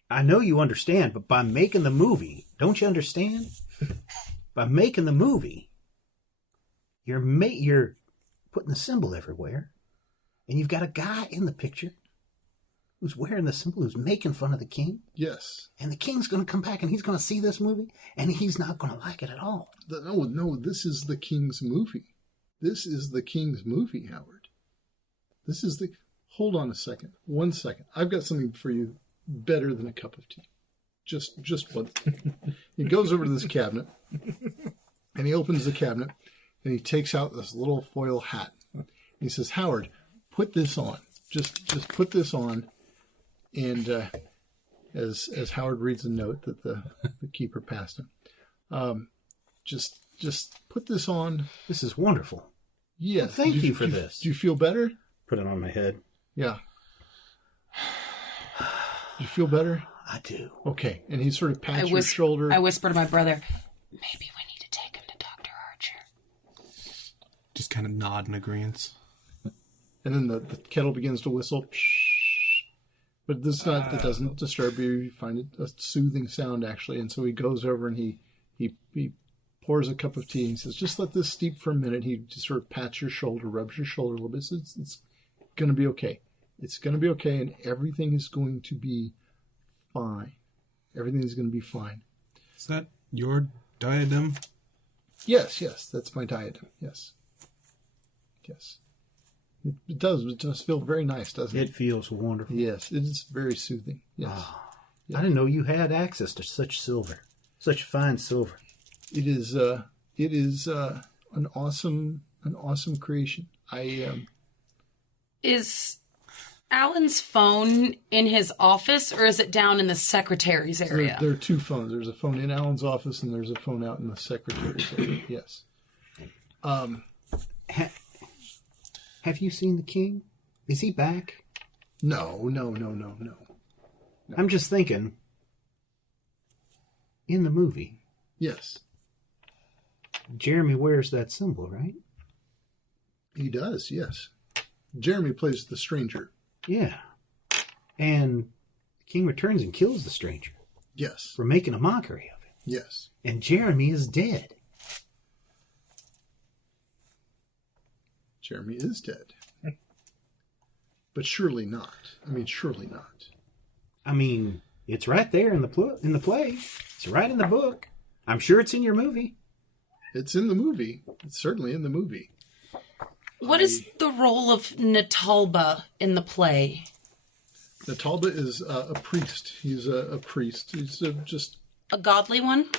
I know you understand, but by making the movie, don't you understand? By making the movie, you're putting the symbol everywhere, and you've got a guy in the picture who's wearing the symbol, who's making fun of the king. Yes. And the king's going to come back and he's going to see this movie, and he's not going to like it at all. No, this is the king's movie. This is the king's movie, Howard. Hold on a second. 1 second. I've got something for you better than a cup of tea. Just one. He goes over to this cabinet, and he opens the cabinet, and he takes out this little foil hat. He says, Howard, put this on. Just put this on. And as Howard reads a note that the keeper passed him, just put this on. This is wonderful. Yes. Well, thank you for this. Do you feel better? Put it on my head. Yeah. Do you feel better? I do. Okay. And he sort of pats your shoulder. I whisper to my brother, maybe we need to take him to Dr. Archer. Just kind of nod in agreement. And then the kettle begins to whistle. But that doesn't disturb you. You find it a soothing sound, actually. And so he goes over and he pours a cup of tea. And he says, just let this steep for a minute. He just sort of pats your shoulder, rubs your shoulder a little bit. Says, it's going to be okay. It's going to be okay, and everything is going to be fine. Everything is going to be fine. Is that your diadem? Yes, that's my diadem. Yes. It does feel very nice, doesn't it? It feels wonderful. Yes, it is very soothing. Yes. Oh, yeah. I didn't know you had access to such silver, such fine silver. It is an awesome creation. Is Alan's phone in his office, or is it down in the secretary's area? There are two phones. There's a phone in Alan's office, and there's a phone out in the secretary's area. Yes. Have you seen the king? Is he back? No. I'm just thinking, in the movie, Yes, Jeremy wears that symbol, right? he does. Yes. Jeremy plays the stranger. Yeah. And the king returns and kills the stranger Yes. for making a mockery of him. Yes. And Jeremy is dead. Jeremy is dead. But surely not. Surely not. It's right there in the play. It's right in the book. I'm sure it's in your movie. It's in the movie. It's certainly in the movie. What is the role of Natalba in the play? Natalba is a priest. He's a priest. He's just... A godly one?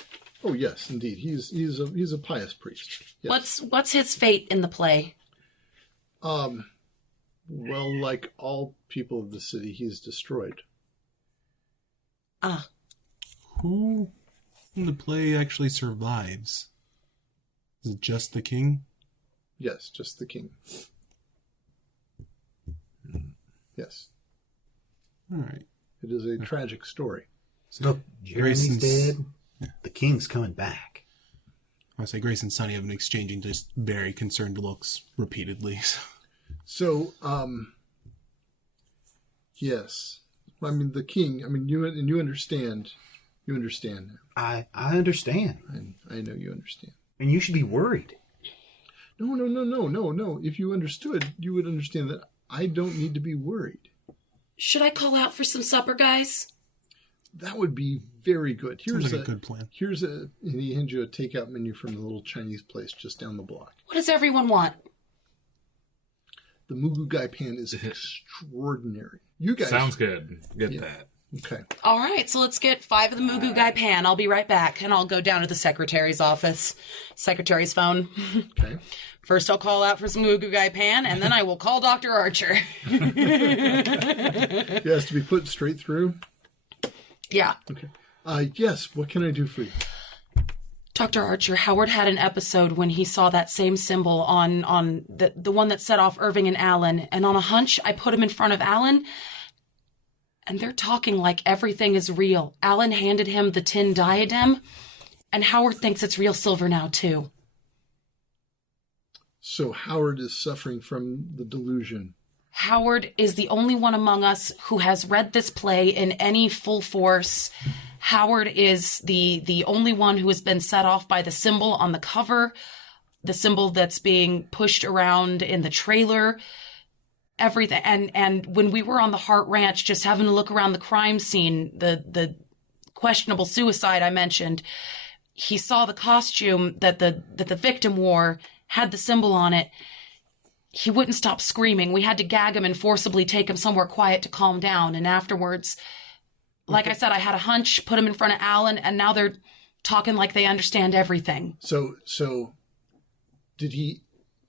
Oh, yes, indeed. He's a pious priest. Yes. What's his fate in the play? Well, like all people of the city, he's destroyed. Ah. Who in the play actually survives? Is it just the king? Yes, just the king. Yes. All right. It is a tragic story. Look, Jeremy's Grayson's- dead. The king's coming back. I say Grace and Sonny have been exchanging just very concerned looks repeatedly. So, yes. I mean, the king, you understand. You understand. I understand. I know you understand. And you should be worried. No. If you understood, you would understand that I don't need to be worried. Should I call out for some supper, guys? That would be very good. Sounds like a good plan. And he hands you a takeout menu from the little Chinese place just down the block. What does everyone want? The Mugu Gai pan is extraordinary. You guys. Sounds good. Get Yeah. that. Okay. All right, so let's get 5 of the Mugu Gai pan. I'll be right back, and I'll go down to the secretary's office. Secretary's phone. Okay. First, I'll call out for some Mugu Gai pan, and then I will call Dr. Archer. It has to be put straight through. Yeah. Okay. Yes. What can I do for you? Dr. Archer, Howard had an episode when he saw that same symbol on the one that set off Irving and Alan, and on a hunch, I put him in front of Alan, and they're talking like everything is real. Alan handed him the tin diadem, and Howard thinks it's real silver now, too. So Howard is suffering from the delusion. Howard is the only one among us who has read this play in any full force. Howard is the only one who has been set off by the symbol on the cover, the symbol that's being pushed around in the trailer, everything. And when we were on the Hart Ranch, just having a look around the crime scene, the questionable suicide I mentioned, he saw the costume that the victim wore had the symbol on it. He wouldn't stop screaming. We had to gag him and forcibly take him somewhere quiet to calm down. And afterwards, like I said, I had a hunch, put him in front of Alan, and now they're talking like they understand everything. So did he,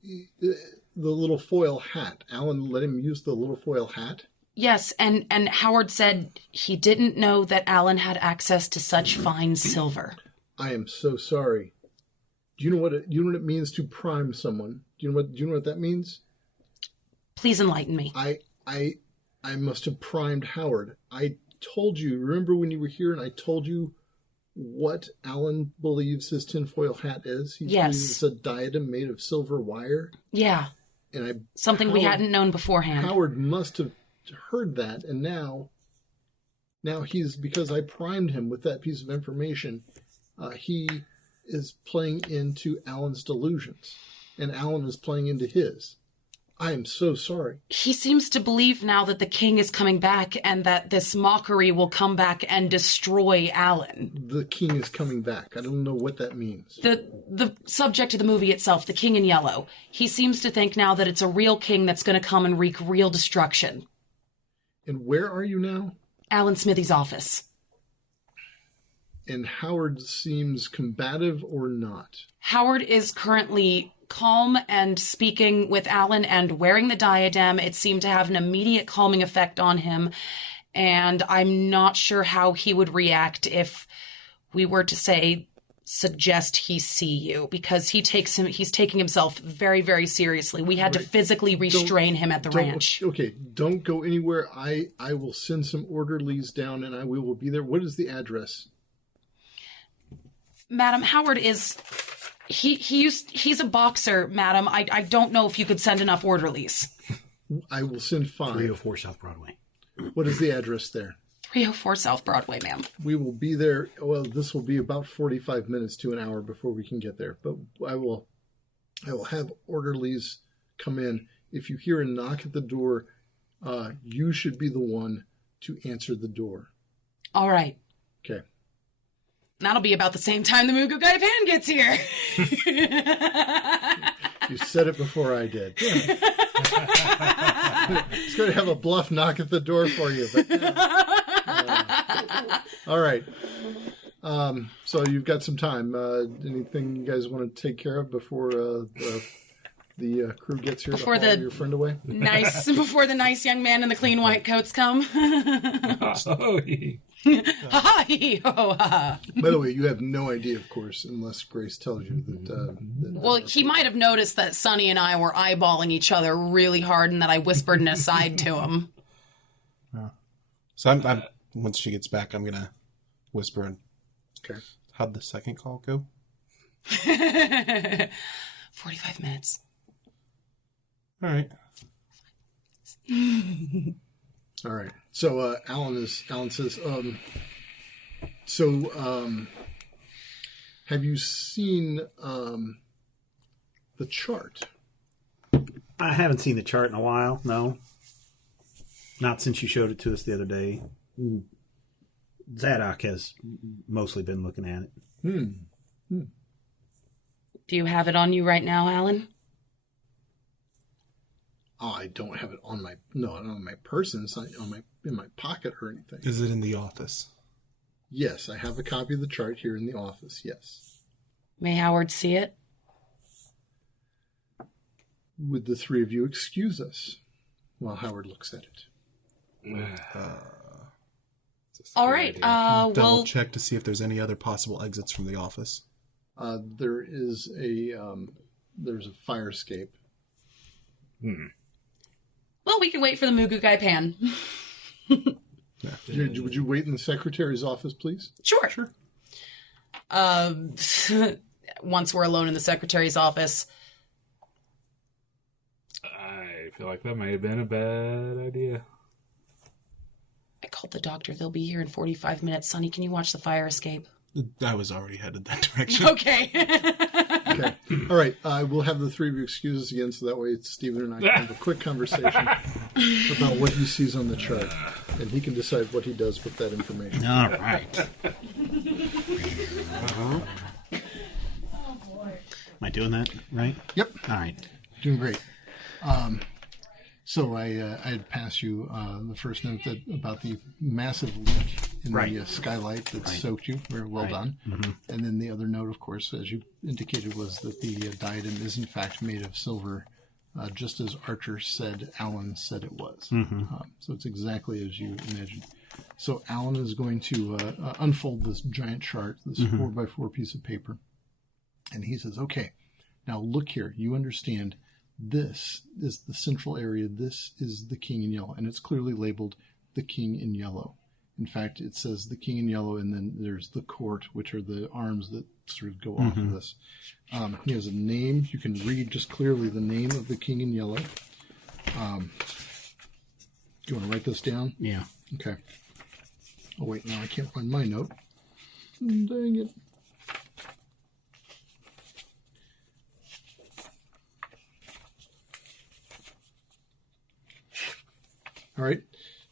the little foil hat, Alan let him use the little foil hat? Yes, and Howard said he didn't know that Alan had access to such fine silver. I am so sorry. Do you know what it means to prime someone? Do you know what that means? Please enlighten me. I must have primed Howard. I told you, remember when you were here and I told you what Alan believes his tinfoil hat is? He Yes. believes it's a diadem made of silver wire. Yeah, And something we hadn't known beforehand. Howard must have heard that, and now he's, because I primed him with that piece of information, he is playing into Alan's delusions, and Alan is playing into his. I am so sorry. He seems to believe now that the king is coming back and that this mockery will come back and destroy Alan. The king is coming back. I don't know what that means. The subject of the movie itself, the king in yellow, he seems to think now that it's a real king that's going to come and wreak real destruction. And where are you now? Alan Smithy's office. And Howard seems combative or not? Howard is currently calm and speaking with Alan and wearing the diadem. It seemed to have an immediate calming effect on him. And I'm not sure how he would react if we were to say, suggest he see you, because he's taking himself very, very seriously. We had to physically restrain him at the ranch. Okay, don't go anywhere. I will send some orderlies down and we will be there. What is the address? Madam, Howard is... He's a boxer, madam. I don't know if you could send enough orderlies. I will send 5. 304 South Broadway. What is the address there? 304 South Broadway, ma'am. We will be there. Well, this will be about 45 minutes to an hour before we can get there. But I will have orderlies come in. If you hear a knock at the door, you should be the one to answer the door. All right. Okay. That'll be about the same time the Mugu Gai Pan gets here. You said it before I did. It's going to have a bluff knock at the door for you. But, all right. So you've got some time. Anything you guys want to take care of before the crew gets here Before to haul your friend away? Before the nice young man in the clean white coats come. Oh, Ha ha hee ho ha. By the way, you have no idea, of course, unless Grace tells you that. Well, he might have noticed that Sonny and I were eyeballing each other really hard and that I whispered an aside to him. So I'm once she gets back, I'm gonna whisper and. Okay. How'd the second call go? 45 minutes. All right. All right. So Alan says, have you seen the chart? I haven't seen the chart in a while, no. Not since you showed it to us the other day. Zadok has mostly been looking at it. Do you have it on you right now, Alan? Oh, I don't have it on my not on my person. It's not in my pocket or anything. Is it in the office? Yes, I have a copy of the chart here in the office. Yes. May Howard see it? Would the three of you excuse us while Howard looks at it? All right. Double Well, check to see if there's any other possible exits from the office. There is there's a fire escape. well, we can wait for the Mugu Guy Pan. Would you wait in the secretary's office, please? Sure. Once we're alone in the secretary's office. I feel like that may have been a bad idea. I called the doctor. They'll be here in 45 minutes. Sonny, can you watch the fire escape? I was already headed that direction. Okay. Okay. All right. We'll have the three of you excuse us again, so that way Stephen and I can have a quick conversation about what he sees on the chart, and he can decide what he does with that information. All right. Am I doing that right? Yep. All right. Doing great. So I had passed you the first note about the massive leak in the skylight that soaked you. Very well done. Mm-hmm. And then the other note, of course, as you indicated, was that the diadem is in fact made of silver, just as Archer said Alan said it was. Mm-hmm. So it's exactly as you imagined. So Alan is going to unfold this giant chart, this 4x4 piece of paper, and he says, okay, now look here. You understand this is the central area. This is the king in yellow, and it's clearly labeled the king in yellow. In fact, it says the king in yellow, and then there's the court, which are the arms that sort of go off of this. He has a name. You can read just clearly the name of the king in yellow. Do you want to write this down? Yeah. Okay. Oh, wait, now I can't find my note. Dang it. All right.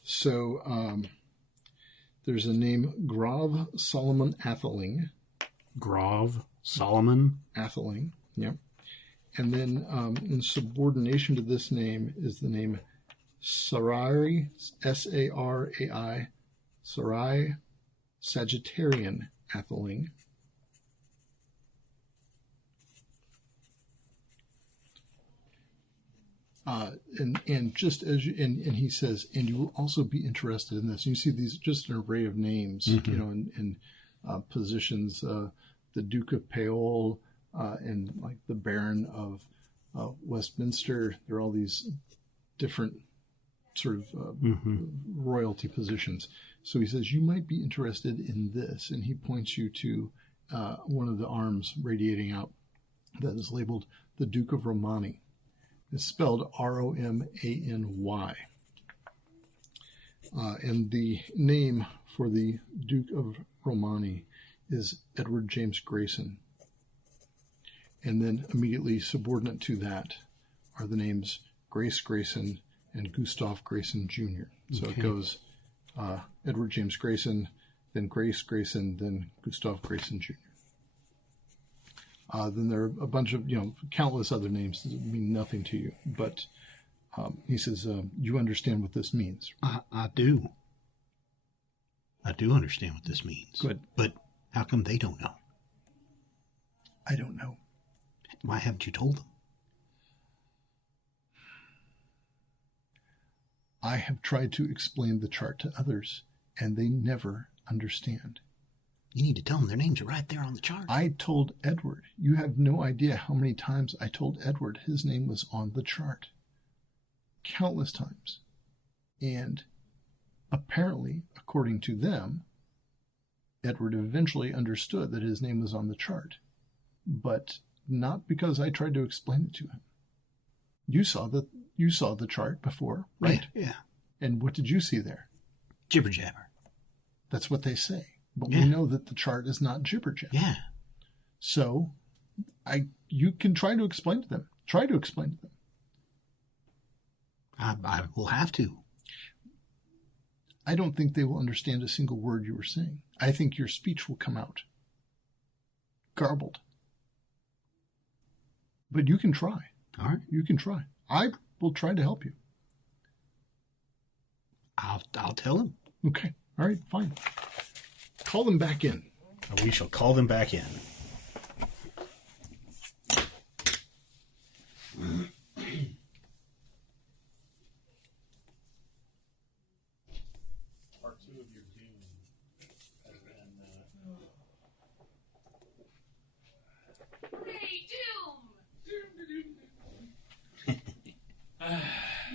So there's a name, Grav Solomon Atheling. Grav Solomon Atheling, yeah. And then in subordination to this name is the name Sarai, S-A-R-A-I, Sarai Sagittarian Atheling. And just as you, and he says, and you will also be interested in this. And you see these just an array of names, you know, in positions, the Duke of Paol, and like the Baron of Westminster. There are all these different sort of royalty positions. So he says, you might be interested in this. And he points you to one of the arms radiating out that is labeled the Duke of Romani. It's spelled R-O-M-A-N-Y. And the name for the Duke of Romani is Edward James Grayson. And then immediately subordinate to that are the names Grace Grayson and Gustav Grayson Jr. So it goes Edward James Grayson, then Grace Grayson, then Gustav Grayson Jr. Then there are a bunch of, countless other names that mean nothing to you. But he says, you understand what this means. I do. I do understand what this means. Good. But how come they don't know? I don't know. Why haven't you told them? I have tried to explain the chart to others, and they never understand. You need to tell them their names are right there on the chart. I told Edward, you have no idea how many times I told Edward his name was on the chart. Countless times. And apparently, according to them, Edward eventually understood that his name was on the chart. But not because I tried to explain it to him. You saw the chart before, right? Yeah. And what did you see there? Jibber jabber. That's what they say. But Yeah. we know that the chart is not jibber jabber. Yeah. So you can try to explain to them. Try to explain to them. I will have to. I don't think they will understand a single word you were saying. I think your speech will come out garbled. But you can try. All right. You can try. I will try to help you. I'll tell them. Okay. All right, fine. Call them back in. We shall call them back in. Part 2 of your doom has been... Hey, Doom!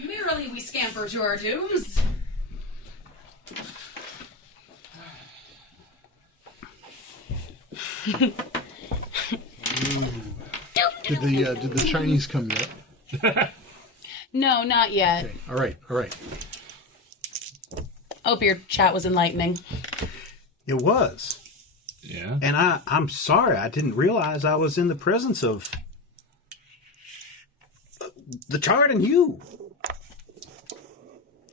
Merrily we scamper to our dooms. Did the Chinese come yet? No, not yet. Okay. All right. All right. Hope your chat was enlightening. It was. Yeah. And I'm sorry. I didn't realize I was in the presence of the chart and you.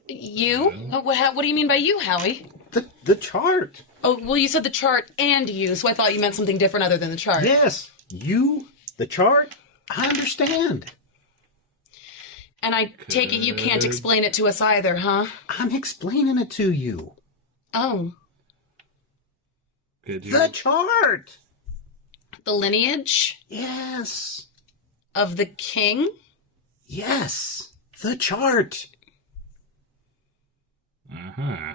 You? What do you mean by you, Howie? The chart. Oh, well, you said the chart and you, so I thought you meant something different other than the chart. Yes. You, the chart, I understand. And I take it you can't explain it to us either, huh? I'm explaining it to you. Oh. Could you? The chart. The lineage Yes. of the king? Yes. The chart. Uh-huh.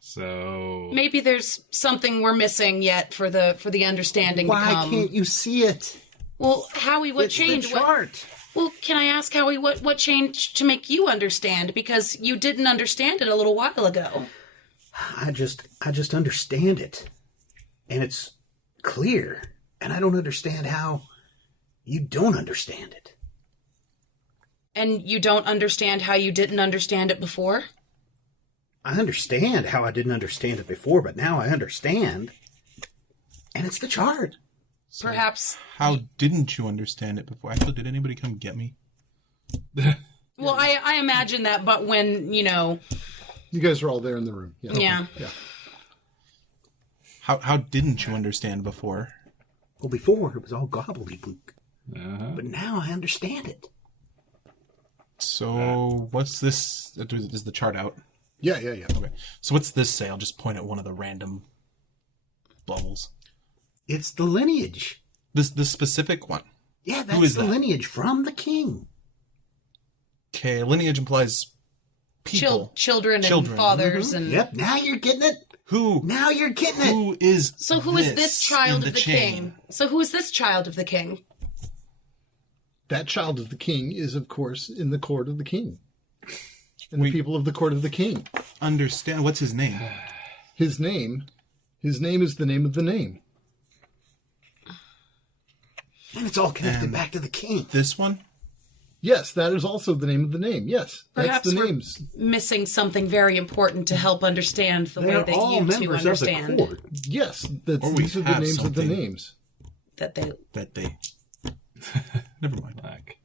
So... Maybe there's something we're missing yet for the understanding Why to come. can't you see it? Well, Howie, what It's changed? the chart. Well, can I ask, Howie, what changed to make you understand? Because you didn't understand it a little while ago. I just understand it. And it's clear. And I don't understand how you don't understand it. And you don't understand how you didn't understand it before? I understand how I didn't understand it before, but now I understand. And it's the chart. Perhaps. How didn't you understand it before? Actually, did anybody come get me? Well, I imagine that, but when, You guys are all there in the room. Yeah. Yeah. Yeah. How didn't you understand before? Well, before it was all gobbledygook. Uh-huh. But now I understand it. So what's this? Is the chart out? Yeah. Yeah. Yeah. Okay. So what's this say? I'll just point at one of the random bubbles. It's the lineage. This specific one. Yeah, Who that's is the that? lineage from the king. Okay, lineage implies people. children and Children. fathers and... Yep, now you're getting it. Who? Now you're getting it. Who is? So who is this child in of the chain? king? So who is this child of the king? That child of the king is, of course, in the court of the king. And We- the people of the court of the king. Understand? What's his name? His name is the name of the name. And it's all connected And- back to the king. This one? Yes, that is also the name of the name. Yes, Perhaps that's the we're names. missing something very important to help understand the way They're that all you two members of the understand court. Yes, that's, Or we these are the have names of the something. names. that they... That they. Never mind. Like,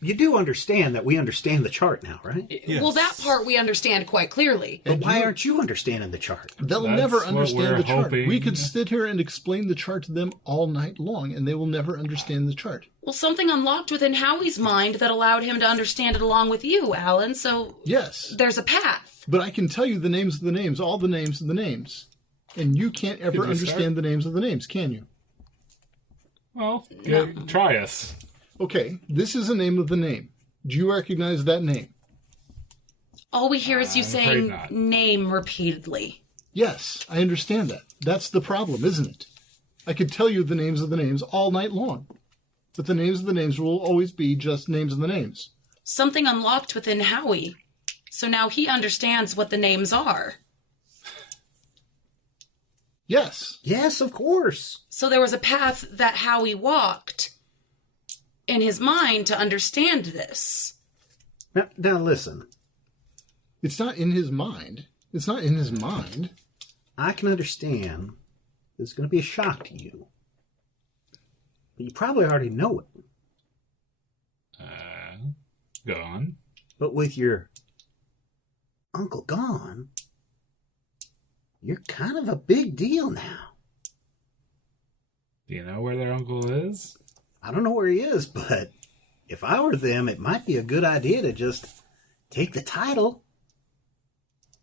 You do understand that we understand the chart now, right? Yes. Well, that part we understand quite clearly. But why aren't you understanding the chart? They'll That's never what we're understand the chart. hoping. We could sit here and explain the chart to them all night long, and they will never understand the chart. Well, something unlocked within Howie's mind that allowed him to understand it along with you, Alan, so Yes, there's a path. but I can tell you the names of the names, all the names of the names. And you can't ever Could we start? understand the names of the names, can you? well, try us. Okay, this is a name of the name. Do you recognize that name? All we hear is you I'm saying afraid not. name repeatedly. Yes, I understand that. That's the problem, isn't it? I could tell you the names of the names all night long. But the names of the names will always be just names of the names. Something unlocked within Howie. So now he understands what the names are. Yes. Yes, of course. So there was a path that Howie walked in his mind to understand this. Now listen. It's not in his mind. It's not in his mind. I can understand it's going to be a shock to you. But you probably already know it. Go on. But with your uncle gone, you're kind of a big deal now. Do you know where their uncle is? I don't know where he is, but if I were them, it might be a good idea to just take the title.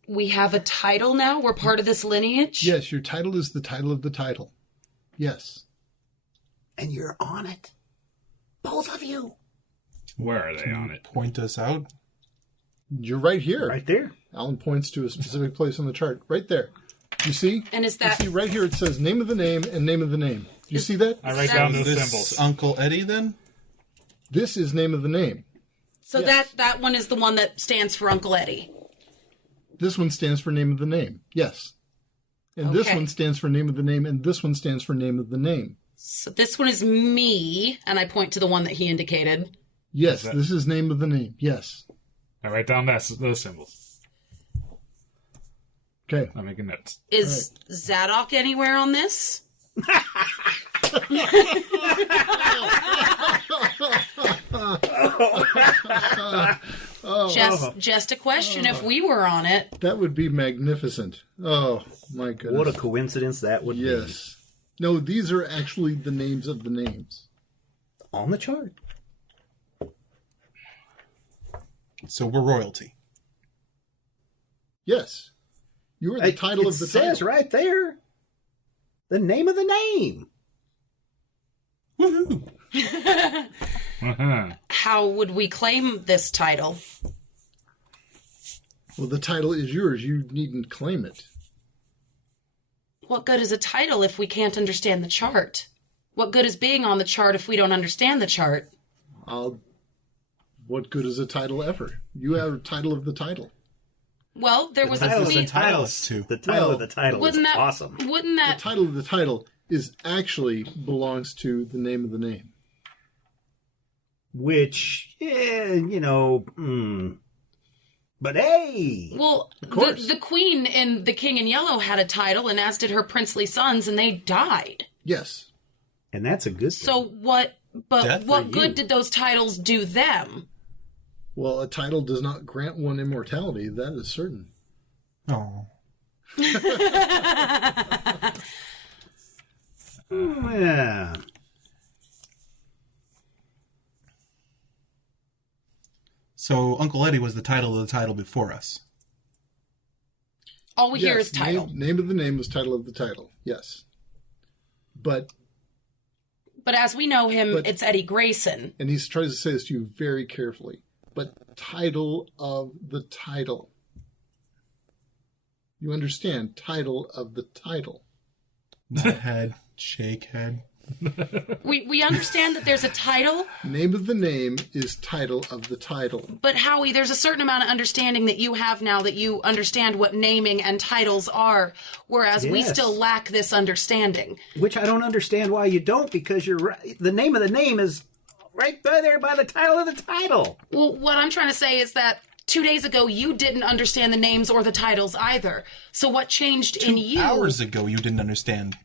We have a title now? We're part of this lineage? Yes, your title is the title of the title. Yes. And you're on it. Both of you. Where are they on it? Point us out. You're right here. Right there. Alan points to a specific place on the chart. Right there. You see? And is that... You see right here it says name of the name and name of the name. Do you see that? I write That- down Is those this symbols. Uncle Eddie then? This is name of the name. So Yes. that one is the one that stands for Uncle Eddie. This one stands for name of the name. Yes. And this Okay. one stands for name of the name, and this one stands for name of the name. So this one is me, and I point to the one that he indicated. Yes, that- this is name of the name. Yes. I write down those symbols. Okay. I'm making notes. Is Zadok anywhere on this? Just a question. If we were on it, That would be magnificent. Oh, my goodness. What a coincidence that would Yes. No, these are actually the names of the names. be. On the chart. So we're royalty. Yes. You are the title of the It says title. right there. The name of the name. Woohoo! Uh-huh. how would we claim this title? Well, the title is yours. You needn't claim it. What good is a title if we can't understand the chart? What good is being on the chart if we don't understand the chart? What good is a title ever? You have a title of the title. Well, there was a Title of the me- title. too. The title Well, of the title is wouldn't that awesome. wouldn't The that title of the title is actually belongs to the name of the name. Which, But hey! well course. the queen and the king in yellow had a title, and as did her princely sons, and they died. Yes. And that's a good thing. So what? But Death what for good you. did those titles do them? Well, a title does not grant one immortality. That is certain. Oh. Yeah. So Uncle Eddie was the title of the title before us. All we hear Yes, is title. Name of the name was title of the title. Yes. But, But as we know him, But- it's Eddie Grayson. and he tries to say this to you very carefully, but title of the title. You understand? Title of the title. Nod head, shake head. We understand that there's a title, Name of the name is title of the title. but Howie, there's a certain amount of understanding that you have now that you understand what naming and titles are, whereas we Yes. still lack this understanding. Which I don't understand why you don't, because you're right. The name of the name is right by there by the title of the title. Well, what I'm trying to say is that 2 days ago you didn't understand the names or the titles either. So what changed in you? Hours ago, you didn't understand.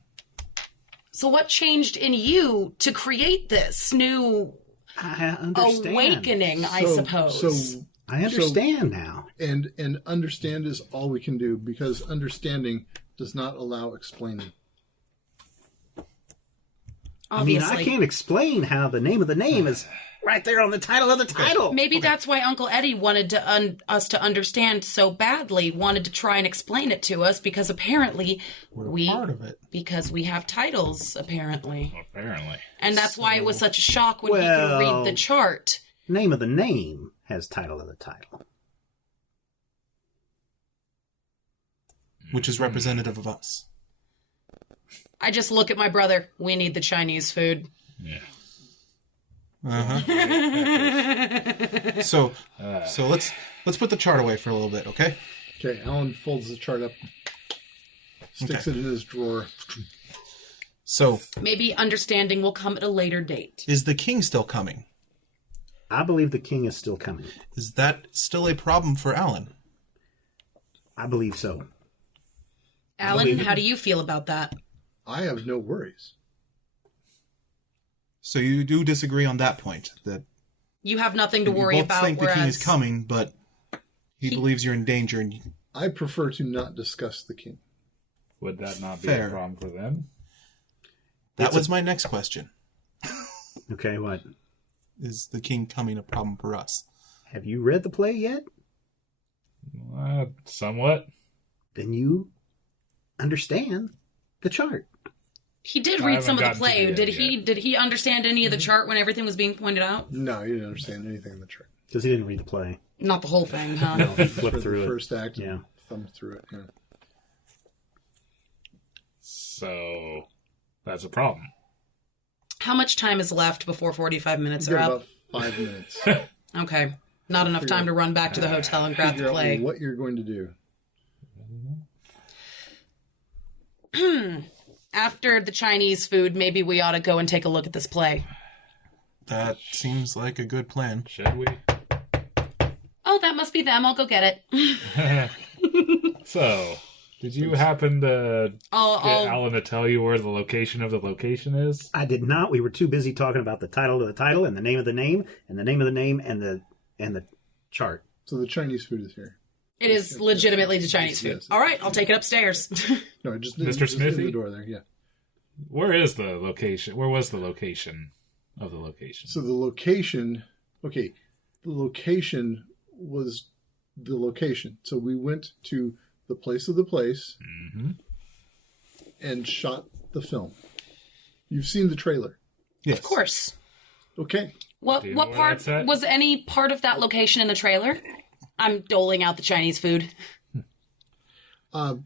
So what changed in you to create this new I understand. awakening, I suppose? So, I understand now. and understand is all we can do, because understanding does not allow explaining. Obviously. I mean, I can't explain how the name of the name is right there on the title of the title. Maybe that's why Uncle Eddie wanted to us to understand so badly, wanted to try and explain it to us, because apparently We're part of it. because we have titles, apparently. Apparently. And that's why it was such a shock when he could Well- read the chart. Name of the name has title of the title. which is representative of us. I just look at my brother. We need the Chinese food. Yeah. Uh-huh. So let's put the chart away for a little bit, okay? Okay, Alan folds the chart up, sticks it in his drawer. So, Maybe understanding will come at a later date. is the king still coming? I believe the king is still coming. Is that still a problem for Alan? I believe so. Alan, how do you feel about that? I have no worries. So you do disagree on that point, that You have nothing to worry you both about, think whereas... the king is coming, but he believes you're in danger. And I prefer to not discuss the king. Would that not be Fair. a problem for them? that was my next question. Okay, what? Is the king coming a problem for us? Have you read the play yet? Somewhat. Then you understand the chart. He did I read haven't some of the gotten to play. the Did end he? yet. Did he understand any of the chart when everything was being pointed out? No, you didn't understand anything in the chart. Because he didn't read the play. Not the whole thing, huh? No, he For flipped the through it. first act, and Yeah. thumbed through it. Yeah. So that's a problem. How much time is left before 45 minutes You are got up? about 5 minutes. Okay. Not enough time to run back to the hotel and grab Figure the out play. what you're going to do. After the Chinese food, maybe we ought to go and take a look at this play. That seems like a good plan. Should we? Oh, that must be them. I'll go get it. So, did you happen to get I'll Alan to tell you where the location of the location is? I did not. We were too busy talking about the title of the title and the name of the name and the name of the name and the chart. So the Chinese food is here. It is legitimately the Chinese food. Yes. All right, I'll take it upstairs. No, just Mr. just in Smithy? the door there. Yeah. Where is the location? Where was the location of the location? So the location. Okay, the location was the location. So we went to the place of the place Mm-hmm. and shot the film. You've seen the trailer. Yes. Of course. Okay. What Do you know what where part that's at? was any part of that location in the trailer? I'm doling out the Chinese food.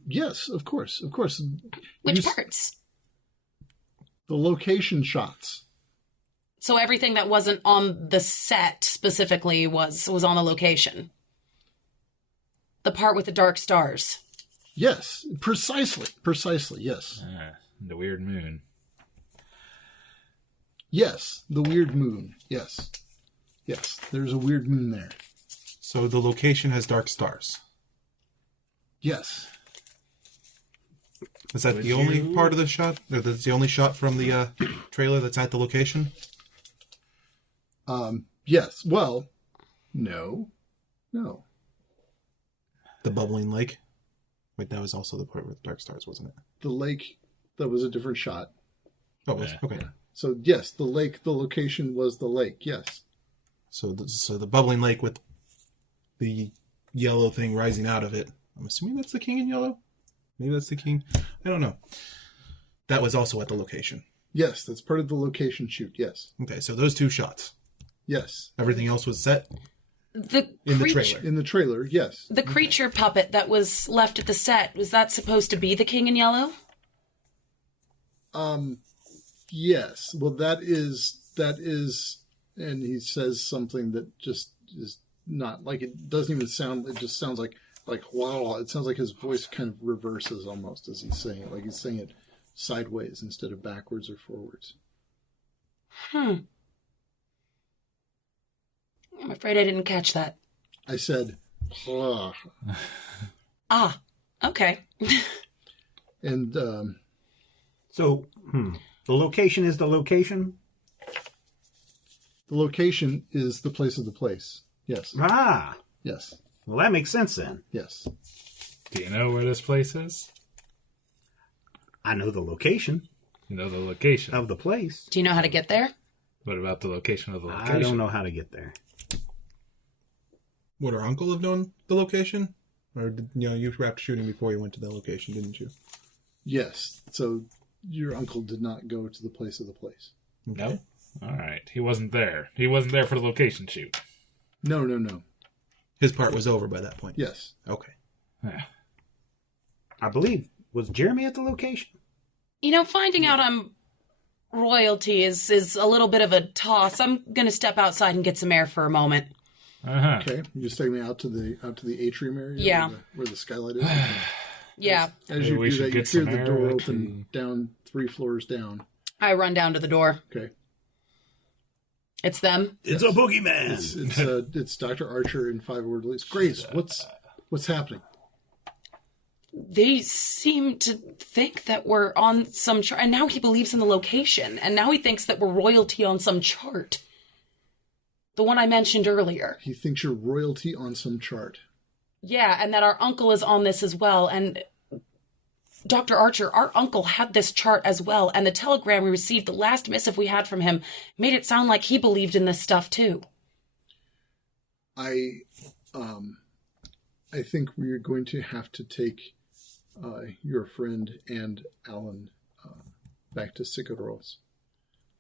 Yes, of course. Of course. Which You s- parts? The location shots. So everything that wasn't on the set specifically was on the location. The part with the dark stars. Yes, precisely. Precisely, yes. The weird moon. Yes, the weird moon. Yes. Yes, there's a weird moon there. So the location has dark stars. Yes. Is that Would the only you- part of the shot? Or that's the only shot from the trailer that's at the location? Yes. Well, no. No. The bubbling lake? Wait, that was also the part with dark stars, wasn't it? The lake, that was a different shot. Oh, it was? Yeah. Okay. So, yes, the lake, the location was the lake. Yes. So the bubbling lake with the yellow thing rising out of it. I'm assuming that's the king in yellow? Maybe that's the king? I don't know. That was also at the location. Yes, that's part of the location shoot. Yes. Okay, so those two shots. Yes. Everything else was set The in the creature, trailer. In the trailer, yes. the creature puppet that was left at the set, was that supposed to be the king in yellow? Yes. Well, that is, and he says something that just is not like, it doesn't even sound, it just sounds like wow. It sounds like his voice kind of reverses almost as he's saying it, like he's saying it sideways instead of backwards or forwards. I'm afraid I didn't catch that. I said, "Ugh." Ah, okay. And So, the location is the location? the location is the place of the place. Yes. Ah, Yes. well, that makes sense then. Yes. Do you know where this place is? I know the location You know the location. of the place. Do you know how to get there? What about the location of the location? I don't know how to get there. Would our uncle have known the location? Or did, you wrapped shooting before you went to the location, didn't you? Yes. So your uncle did not go to the place of the place. No? All right. He wasn't there. He wasn't there for the location shoot. No. His part was over by that point. Yes. Okay. Yeah. I believe, was Jeremy at the location? Finding out I'm royalty is a little bit of a toss. I'm going to step outside and get some air for a moment. Uh-huh. Okay, you just take me out to the atrium area. Yeah. Where the skylight is. Yeah. As Maybe you we do should that, you get hear some the air door at open down 3 floors down. I run down to the door. Okay. It's them. It's a boogeyman. It's Dr. Archer and 5 orderlies. Grace, what's happening? They seem to think that we're on some chart, and now he believes in the location, and now he thinks that we're royalty on some chart. The one I mentioned earlier. He thinks you're royalty on some chart. Yeah, and that our uncle is on this as well, and Dr. Archer, our uncle had this chart as well, and the telegram we received, the last missive we had from him, made it sound like he believed in this stuff too. I think we're going to have to take your friend and Alan back to Cthulhu.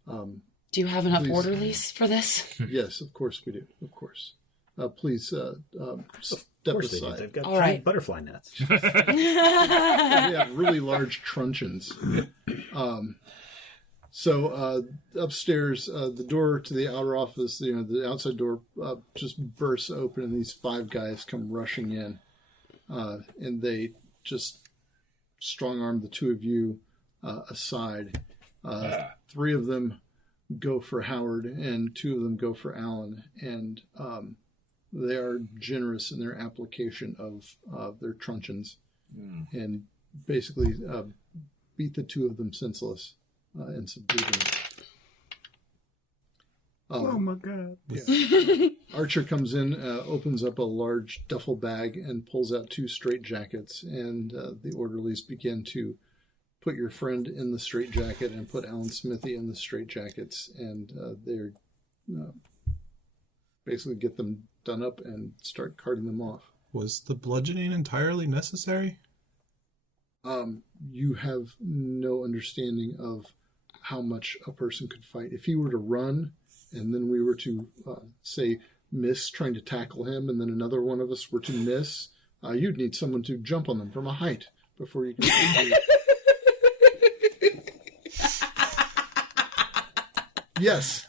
Do you have enough Please. orderlies for this? Yes, of course we do. Of course. Please step Of course they do. aside. They've got All giant right. butterfly nets. We have really large truncheons. So upstairs, the door to the outer office, the outside door just bursts open, and these 5 guys come rushing in, and they just strong-arm the 2 of you aside. 3 of them go for Howard, and 2 of them go for Alan, and they are generous in their application of their truncheons, and basically beat the 2 of them senseless and subdue them. Oh my god. Yeah. Archer comes in, opens up a large duffel bag, and pulls out 2 straitjackets, and the orderlies begin to put your friend in the straitjacket and put Alan Smithy in the straitjackets, and they're basically get them done up and start carting them off. Was the bludgeoning entirely necessary? You have no understanding of how much a person could fight. If he were to run, and then we were to, say, miss trying to tackle him, and then another one of us were to miss, you'd need someone to jump on them from a height before you can... Yes,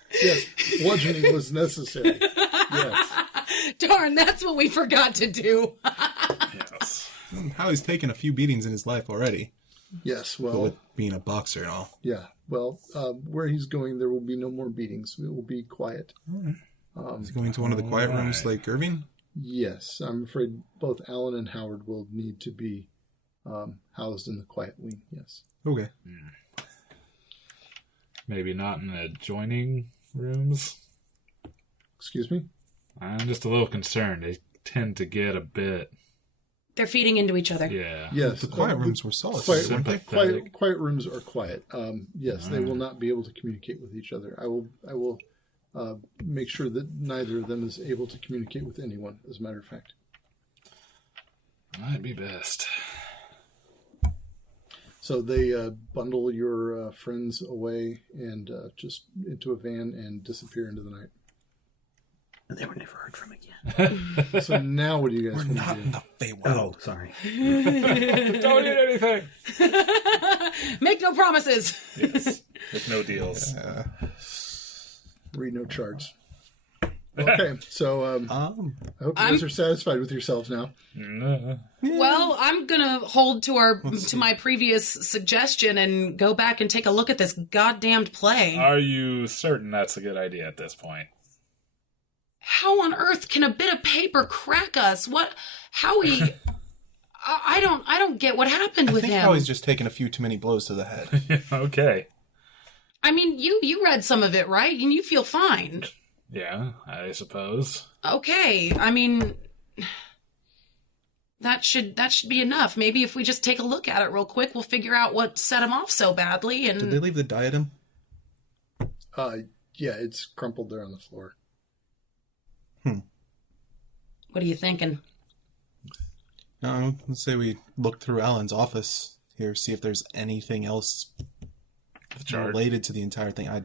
bludgeoning was necessary. Yes. Darn, that's what we forgot to do. Yes. How he's taken a few beatings in his life already, Yes, but well, with being a boxer and all. yeah. Well, where he's going, there will be no more beatings. It will be quiet. He's going to one of the quiet rooms like Irving? Yes, I'm afraid both Alan and Howard will need to be housed in the quiet wing, yes. Okay. Maybe not in the adjoining rooms. Excuse me? I'm just a little concerned. They tend to get a bit... They're feeding into each other. Yeah. Yes. The quiet rooms were solitary, weren't they? Quiet rooms are quiet. Yes, they will not be able to communicate with each other. I will make sure that neither of them is able to communicate with anyone, as a matter of fact. Might be best. So they bundle your friends away and just into a van and disappear into the night. And they were never heard from again. So now what do you guys We're want not to in do? the Feywild. Oh, sorry. Don't eat anything! Make no promises. Yes. With no deals. Read no charts. Okay, so I hope you guys are satisfied with yourselves now. Well, I'm gonna hold to my previous suggestion and go back and take a look at this goddamned play. Are you certain that's a good idea at this point? How on earth can a bit of paper crack us? I don't get what happened with I think him. Howie's just taken a few too many blows to the head. Okay. I mean, you read some of it, right? And you feel fine. Yeah, I suppose. Okay, I mean, that should be enough. Maybe if we just take a look at it real quick, we'll figure out what set him off so badly. Did they And leave the diadem? Yeah, it's crumpled there on the floor. what are you thinking? No, let's say we look through Alan's office here, see if there's anything else The chart. related to the entire thing. I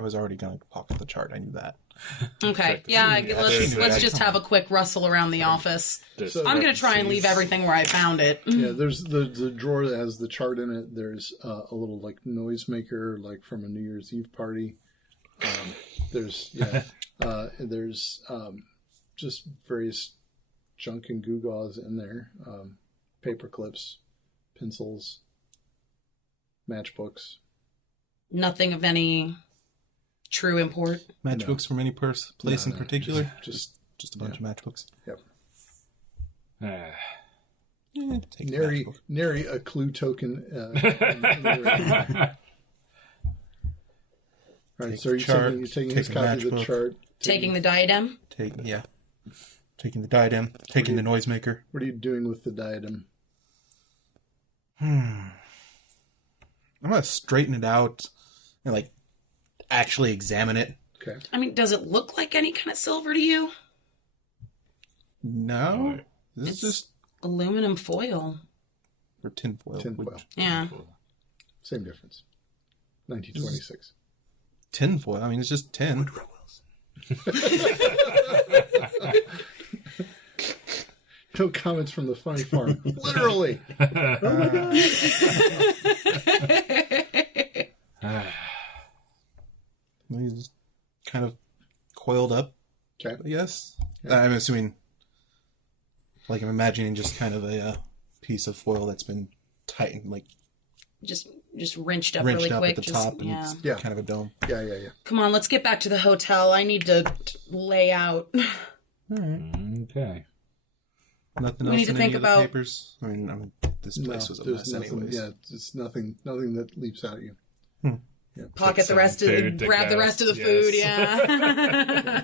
was already going to pocket the chart. I knew that. Okay. Yeah, let's just have a quick rustle around the office. So- I'm going to try and leave everything where I found it. Yeah, there's the drawer that has the chart in it. There's a little like noisemaker, like from a New Year's Eve party. There's just various junk and gewgaws in there. Paper clips, pencils, matchbooks. Nothing of any true import. Matchbooks from any place in particular? Just Just a bunch of matchbooks. yep. Yeah, take a Nary matchbook. nary a clue token. All right, Take so the chart, you're taking take his the copy of the matchbook. chart. Taking the diadem? Taking the diadem, taking the noisemaker. What are you doing with the diadem? I'm gonna straighten it out and like actually examine it. Okay. I mean, does it look like any kind of silver to you? No, this It's is just aluminum foil. or tinfoil. Tinfoil. Yeah. Same difference. 1926. Tinfoil. I mean, it's just tin. No comments from the funny farm. Literally. He's kind of coiled up. Okay. I guess. Yeah. I'm assuming. Like I'm imagining just kind of a piece of foil that's been tightened, like Just wrenched up wrenched really up quick. at the just, top, and yeah. it's Yeah. kind of a dome. Yeah. Come on, let's get back to the hotel. I need to lay out. All right. Okay. Nothing We else need to in think any of about- the papers. I mean, this place was a there's mess, nothing. anyways. Yeah, it's nothing that leaps out at you. Yeah. Pocket the some rest of food to grab the go. rest of the Yes. food, yeah.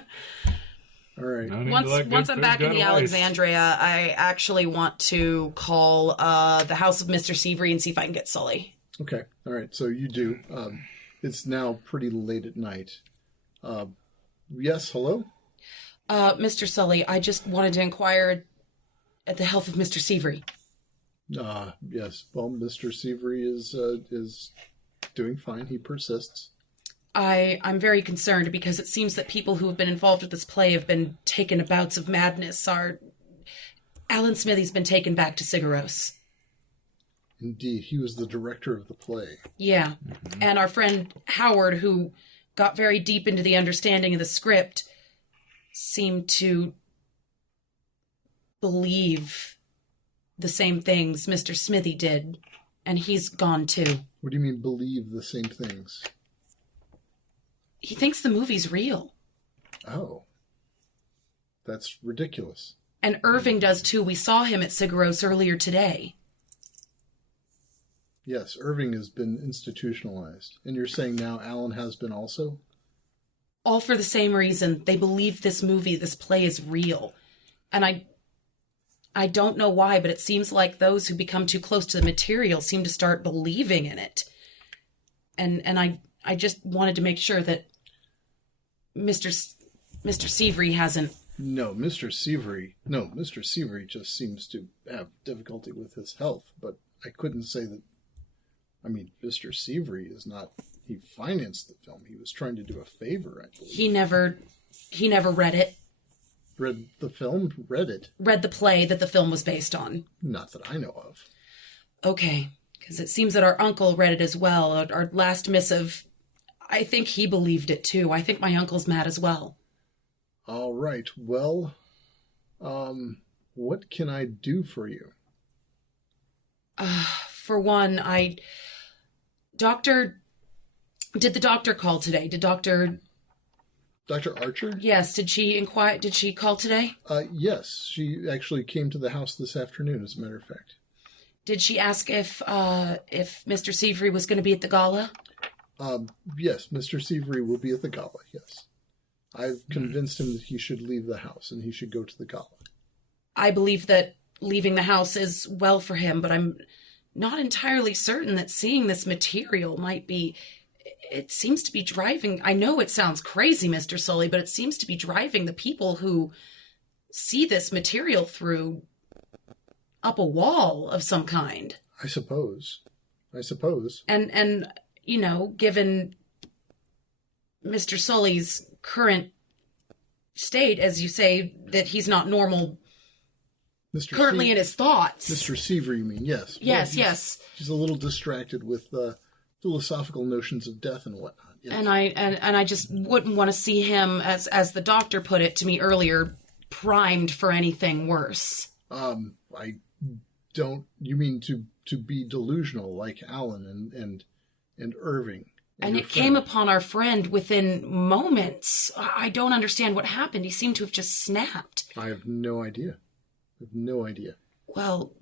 All right. No need to let good Once I'm food back go in the to waste. Alexandria, I actually want to call the house of Mr. Seavery and see if I can get Sully. Okay. All right. So you do. It's now pretty late at night. Yes. Hello. Mr. Sully, I just wanted to inquire at the health of Mr. Seavery. Yes. Well, Mr. Seavery is doing fine. He persists. I'm very concerned because it seems that people who have been involved with this play have been taken to bouts of madness. Alan Smithy's been taken back to Sigaros. Indeed, he was the director of the play. Yeah. And our friend Howard, who got very deep into the understanding of the script, seemed to believe the same things Mr. Smithy did, and he's gone too. What do you mean believe the same things? He thinks the movie's real. Oh. That's ridiculous. And Irving does too. We saw him at Sigaros earlier today. Yes, Irving has been institutionalized. And you're saying now Alan has been also? All for the same reason. They believe this movie, this play is real. And I don't know why, but it seems like those who become too close to the material seem to start believing in it. And I just wanted to make sure that Mr. Seavery hasn't. No, Mr. Seavery just seems to have difficulty with his health, but I couldn't say that. I mean, Mr. Seavery is not. He financed the film. He was trying to do a favor, I believe. He never read it. Read the film? Read it? Read the play that the film was based on. Not that I know of. Okay, because it seems that our uncle read it as well. Our last missive, I think he believed it too. I think my uncle's mad as well. All right. Well, what can I do for you? For one, did the doctor call today? Dr. Archer? Yes, did she call today? Yes. She actually came to the house this afternoon, as a matter of fact. Did she ask if Mr. Seavery was going to be at the gala? Yes, Mr. Seavery will be at the gala, yes. I've convinced him that he should leave the house and he should go to the gala. I believe that leaving the house is well for him, but I'm not entirely certain that seeing this material might be... It seems to be driving... I know it sounds crazy, Mr. Sully, but it seems to be driving the people who see this material through up a wall of some kind. I suppose. And you know, given Mr. Sully's current state, as you say, that he's not normal Mr. currently in his thoughts. Mr. Seaver, you mean? Yes. Yes, Well, yes. He's a little distracted with philosophical notions of death and whatnot. Yes. And I just wouldn't want to see him, as the doctor put it to me earlier, primed for anything worse. I don't. You mean to be delusional like Alan and Irving? And it came upon our friend within moments. I don't understand what happened. He seemed to have just snapped. I have no idea. Well,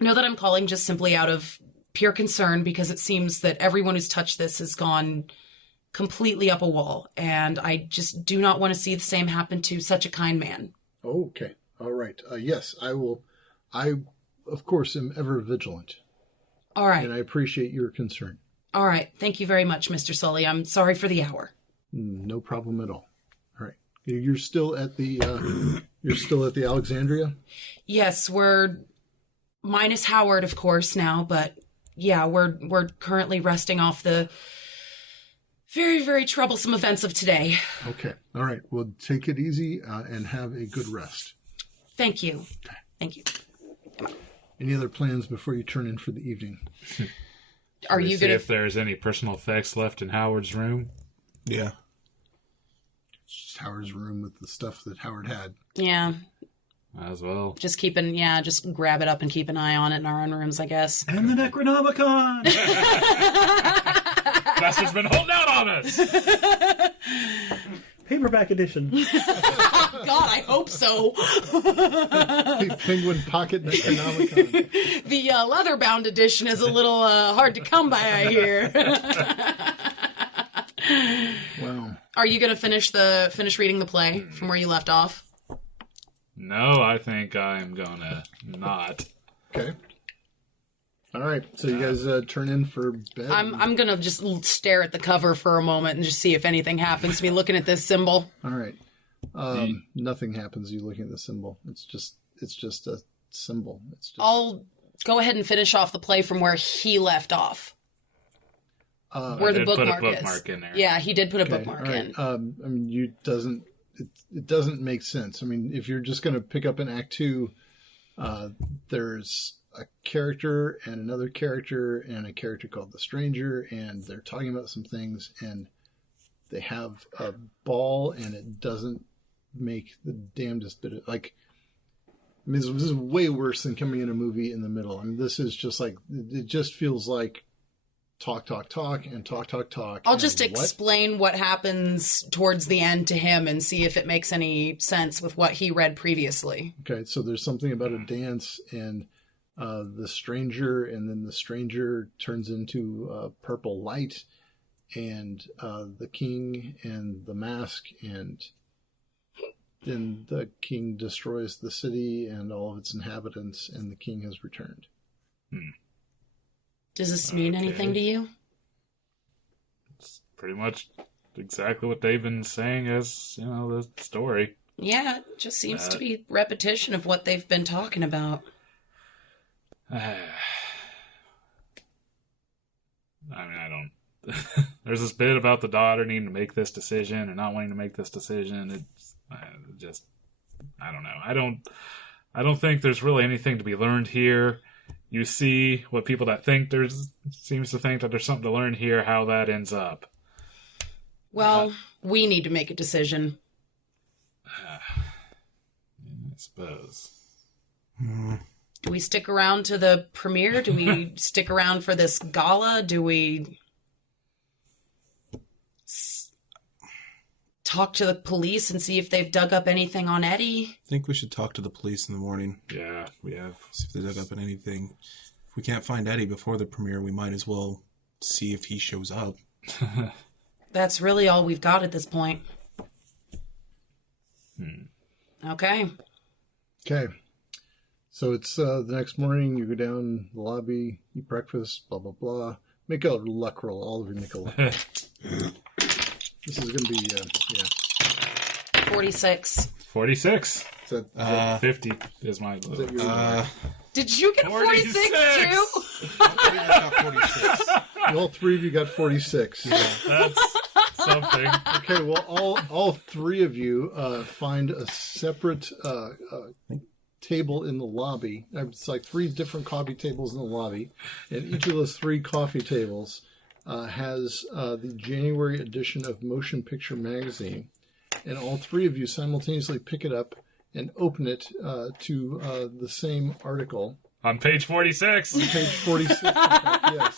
know that I'm calling just simply out of pure concern because it seems that everyone who's touched this has gone completely up a wall, and I just do not want to see the same happen to such a kind man. Okay. All right. Yes, I will. I, of course, am ever vigilant. All right. And I appreciate your concern. All right. Thank you very much, Mr. Sully. I'm sorry for the hour. No problem at all. All right. You're still at the Alexandria? Yes, we're minus Howard, of course, now, but yeah, we're currently resting off the very, very troublesome events of today. Okay. All right. Well, take it easy and have a good rest. Thank you. Okay. Thank you. Any other plans before you turn in for the evening? Are We you see going if there's any personal effects left in Howard's room? Yeah. It's just Howard's room with the stuff that Howard had. Yeah. As well. Just grab it up and keep an eye on it in our own rooms, I guess. And the Necronomicon! Bastard's been holding out on us! Paperback edition. God, I hope so. The Penguin Pocket Necronomicon. The leather-bound edition is a little hard to come by, I hear. Wow. Are you going to finish reading the play from where you left off? No, I think I'm gonna not. Okay. All right. So you guys turn in for bed? I'm going to just stare at the cover for a moment and just see if anything happens to me looking at this symbol. All right. Nothing happens. You looking at the symbol. It's just a symbol. It's just. I'll go ahead and finish off the play from where he left off. Where the bookmark put a is. bookmark in there. Yeah, he did put a Okay, bookmark all right. in. I mean, it doesn't make sense. I mean, if you're just going to pick up in Act 2, there's a character and another character and a character called the Stranger, and they're talking about some things, and they have a ball, and it doesn't make the damnedest bit of, like, I mean, this is way worse than coming in a movie in the middle. I mean, this is just like, it just feels like talk, and talk. I'll just and what? explain what happens towards the end to him and see if it makes any sense with what he read previously. Okay, so there's something about a dance and the stranger, and then the stranger turns into purple light, and the king and the mask, and then the king destroys the city and all of its inhabitants, and the king has returned. Does this mean anything to you? It's pretty much exactly what they've been saying as, the story. Yeah, it just seems to be repetition of what they've been talking about. I mean, I don't... There's this bit about the daughter needing to make this decision or not wanting to make this decision. It's just... I don't know. I don't think there's really anything to be learned here. You see what people that think seems to think that there's something to learn here, how that ends up. Well, we need to make a decision. I suppose. Do we stick around to the premiere? Do we stick around for this gala? Do we talk to the police and see if they've dug up anything on Eddie? I think we should talk to the police in the morning. Yeah, we have. See if they dug up on anything. If we can't find Eddie before the premiere, we might as well see if he shows up. That's really all we've got at this point. Okay. Okay. So it's the next morning, you go down the lobby, eat breakfast, blah, blah, blah. Make a luck roll, all of your nickel. This is going to be, 46. 46. Is that 50 is my... that your, Did you get 46 too? I got 46. all three of you got 46. That's something. Okay, well, all three of you find a separate table in the lobby. It's like 3 different coffee tables in the lobby, and each of those 3 coffee tables has the January edition of Motion Picture Magazine, and all 3 of you simultaneously pick it up and open it to the same article. On page 46. On page 46, yes.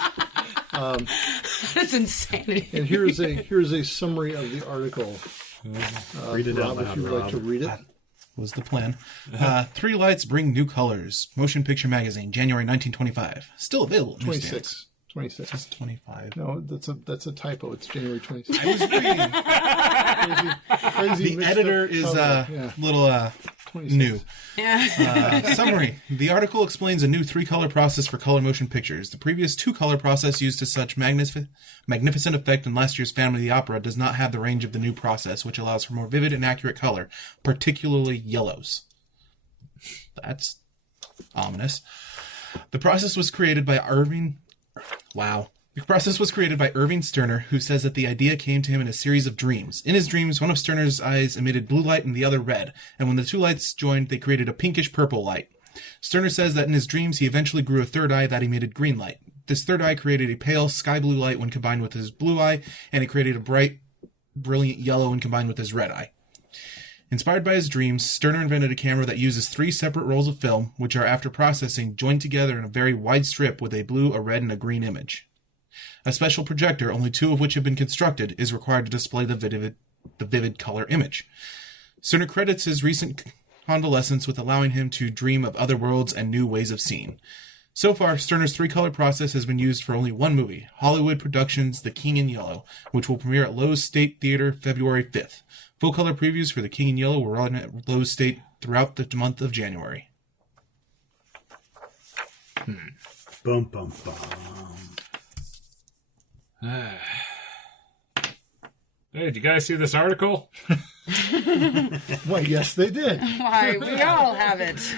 That's insanity. And here's a summary of the article. Read it out Rob, if loud, you'd like Rob. to read it. Was the plan. 3 lights bring new colors. Motion Picture Magazine, January 1925. Still available. at newsstands. 26. It's 25. No, that's a typo. It's January 26th. I was reading. Crazy The editor is a little 26. new. Yeah. Summary. The article explains a new 3-color process for color motion pictures. The previous 2-color process used to such magnificent effect in last year's Phantom of the Opera does not have the range of the new process, which allows for more vivid and accurate color, particularly yellows. That's ominous. The process was created by Irving Sterner, who says that the idea came to him in a series of dreams. In his dreams, one of Sterner's eyes emitted blue light and the other red, and when the 2 lights joined, they created a pinkish-purple light. Sterner says that in his dreams, he eventually grew a 3rd eye that emitted green light. This 3rd eye created a pale sky-blue light when combined with his blue eye, and it created a bright, brilliant yellow when combined with his red eye. Inspired by his dreams, Sterner invented a camera that uses 3 separate rolls of film, which are, after processing, joined together in a very wide strip with a blue, a red, and a green image. A special projector, only 2 of which have been constructed, is required to display the vivid color image. Sterner credits his recent convalescence with allowing him to dream of other worlds and new ways of seeing. So far, Sterner's 3-color process has been used for only one movie, Hollywood Productions' The King in Yellow, which will premiere at Lowe's State Theater February 5th. Full-color previews for The King in Yellow will run at Lowe's State throughout the month of January. Bum, bum, bum. Hey, did you guys see this article? Why, yes, they did. Why, we all have it.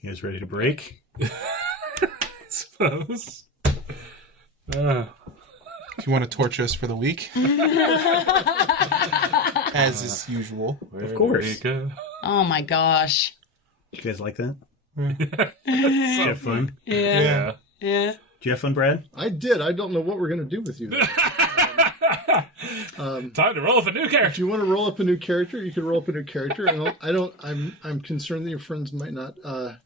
You guys ready to break? I suppose. If you want to torture us for the week, as is usual. Of course. Oh my gosh. You guys like that? Did Did you have fun? Yeah. Yeah. Did you have fun, Brad? I did. I don't know what we're going to do with you. Time to roll up a new If character. you want to roll up a new character, you can roll up a new character. And I'm concerned that your friends might not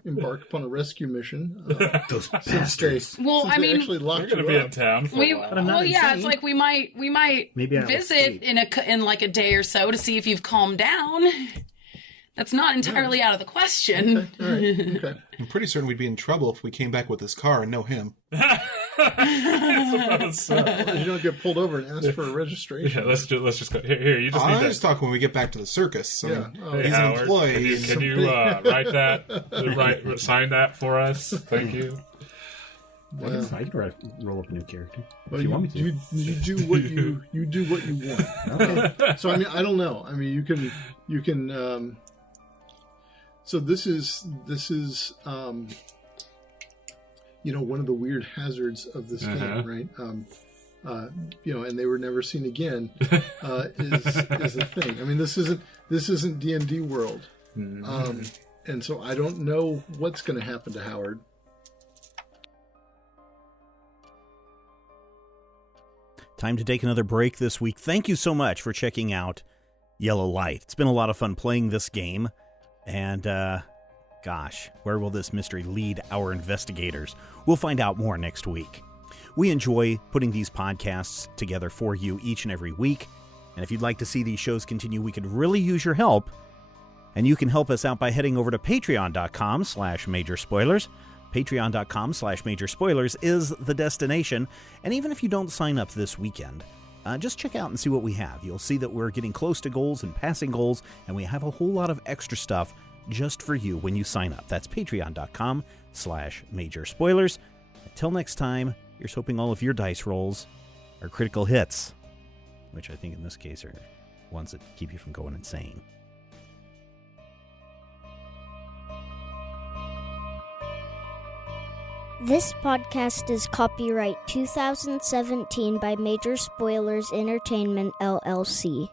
embark upon a rescue mission. Those Since they Well, I mean, actually We're locked going to you be up. in town for We a while. I'm not well, yeah, insane. it's like we might Maybe I'll visit escape. in like a day or so to see if you've calmed down. That's not entirely out of the question. All right. Okay. I'm pretty certain we'd be in trouble if we came back with his car and know him. I suppose so. You don't get pulled over and ask for a registration. Yeah, let's just go. Here, you just I'm need just that. talking when we get back to the circus. I Yeah. mean, Oh, Hey, he's an Howard, employee. Can you write that? Sign that for us. Thank you. yeah. I can roll up a new character. Well, if you want me to. you do what you do what you want. Okay. So I mean, I don't know. I mean, you can. So this is one of the weird hazards of this game, right? And they were never seen again is a thing. I mean, this isn't D&D World, and so I don't know what's going to happen to Howard. Time to take another break this week. Thank you so much for checking out Yellow Light. It's been a lot of fun playing this game. And, gosh, where will this mystery lead our investigators? We'll find out more next week. We enjoy putting these podcasts together for you each and every week. And if you'd like to see these shows continue, we could really use your help. And you can help us out by heading over to patreon.com/majorspoilers. Patreon.com/majorspoilers is the destination. And even if you don't sign up this weekend, just check out and see what we have. You'll see that we're getting close to goals and passing goals, and we have a whole lot of extra stuff just for you when you sign up. That's patreon.com/majorspoilers. Until next time, here's hoping all of your dice rolls are critical hits, which I think in this case are ones that keep you from going insane. This podcast is copyright 2017 by Major Spoilers Entertainment, LLC.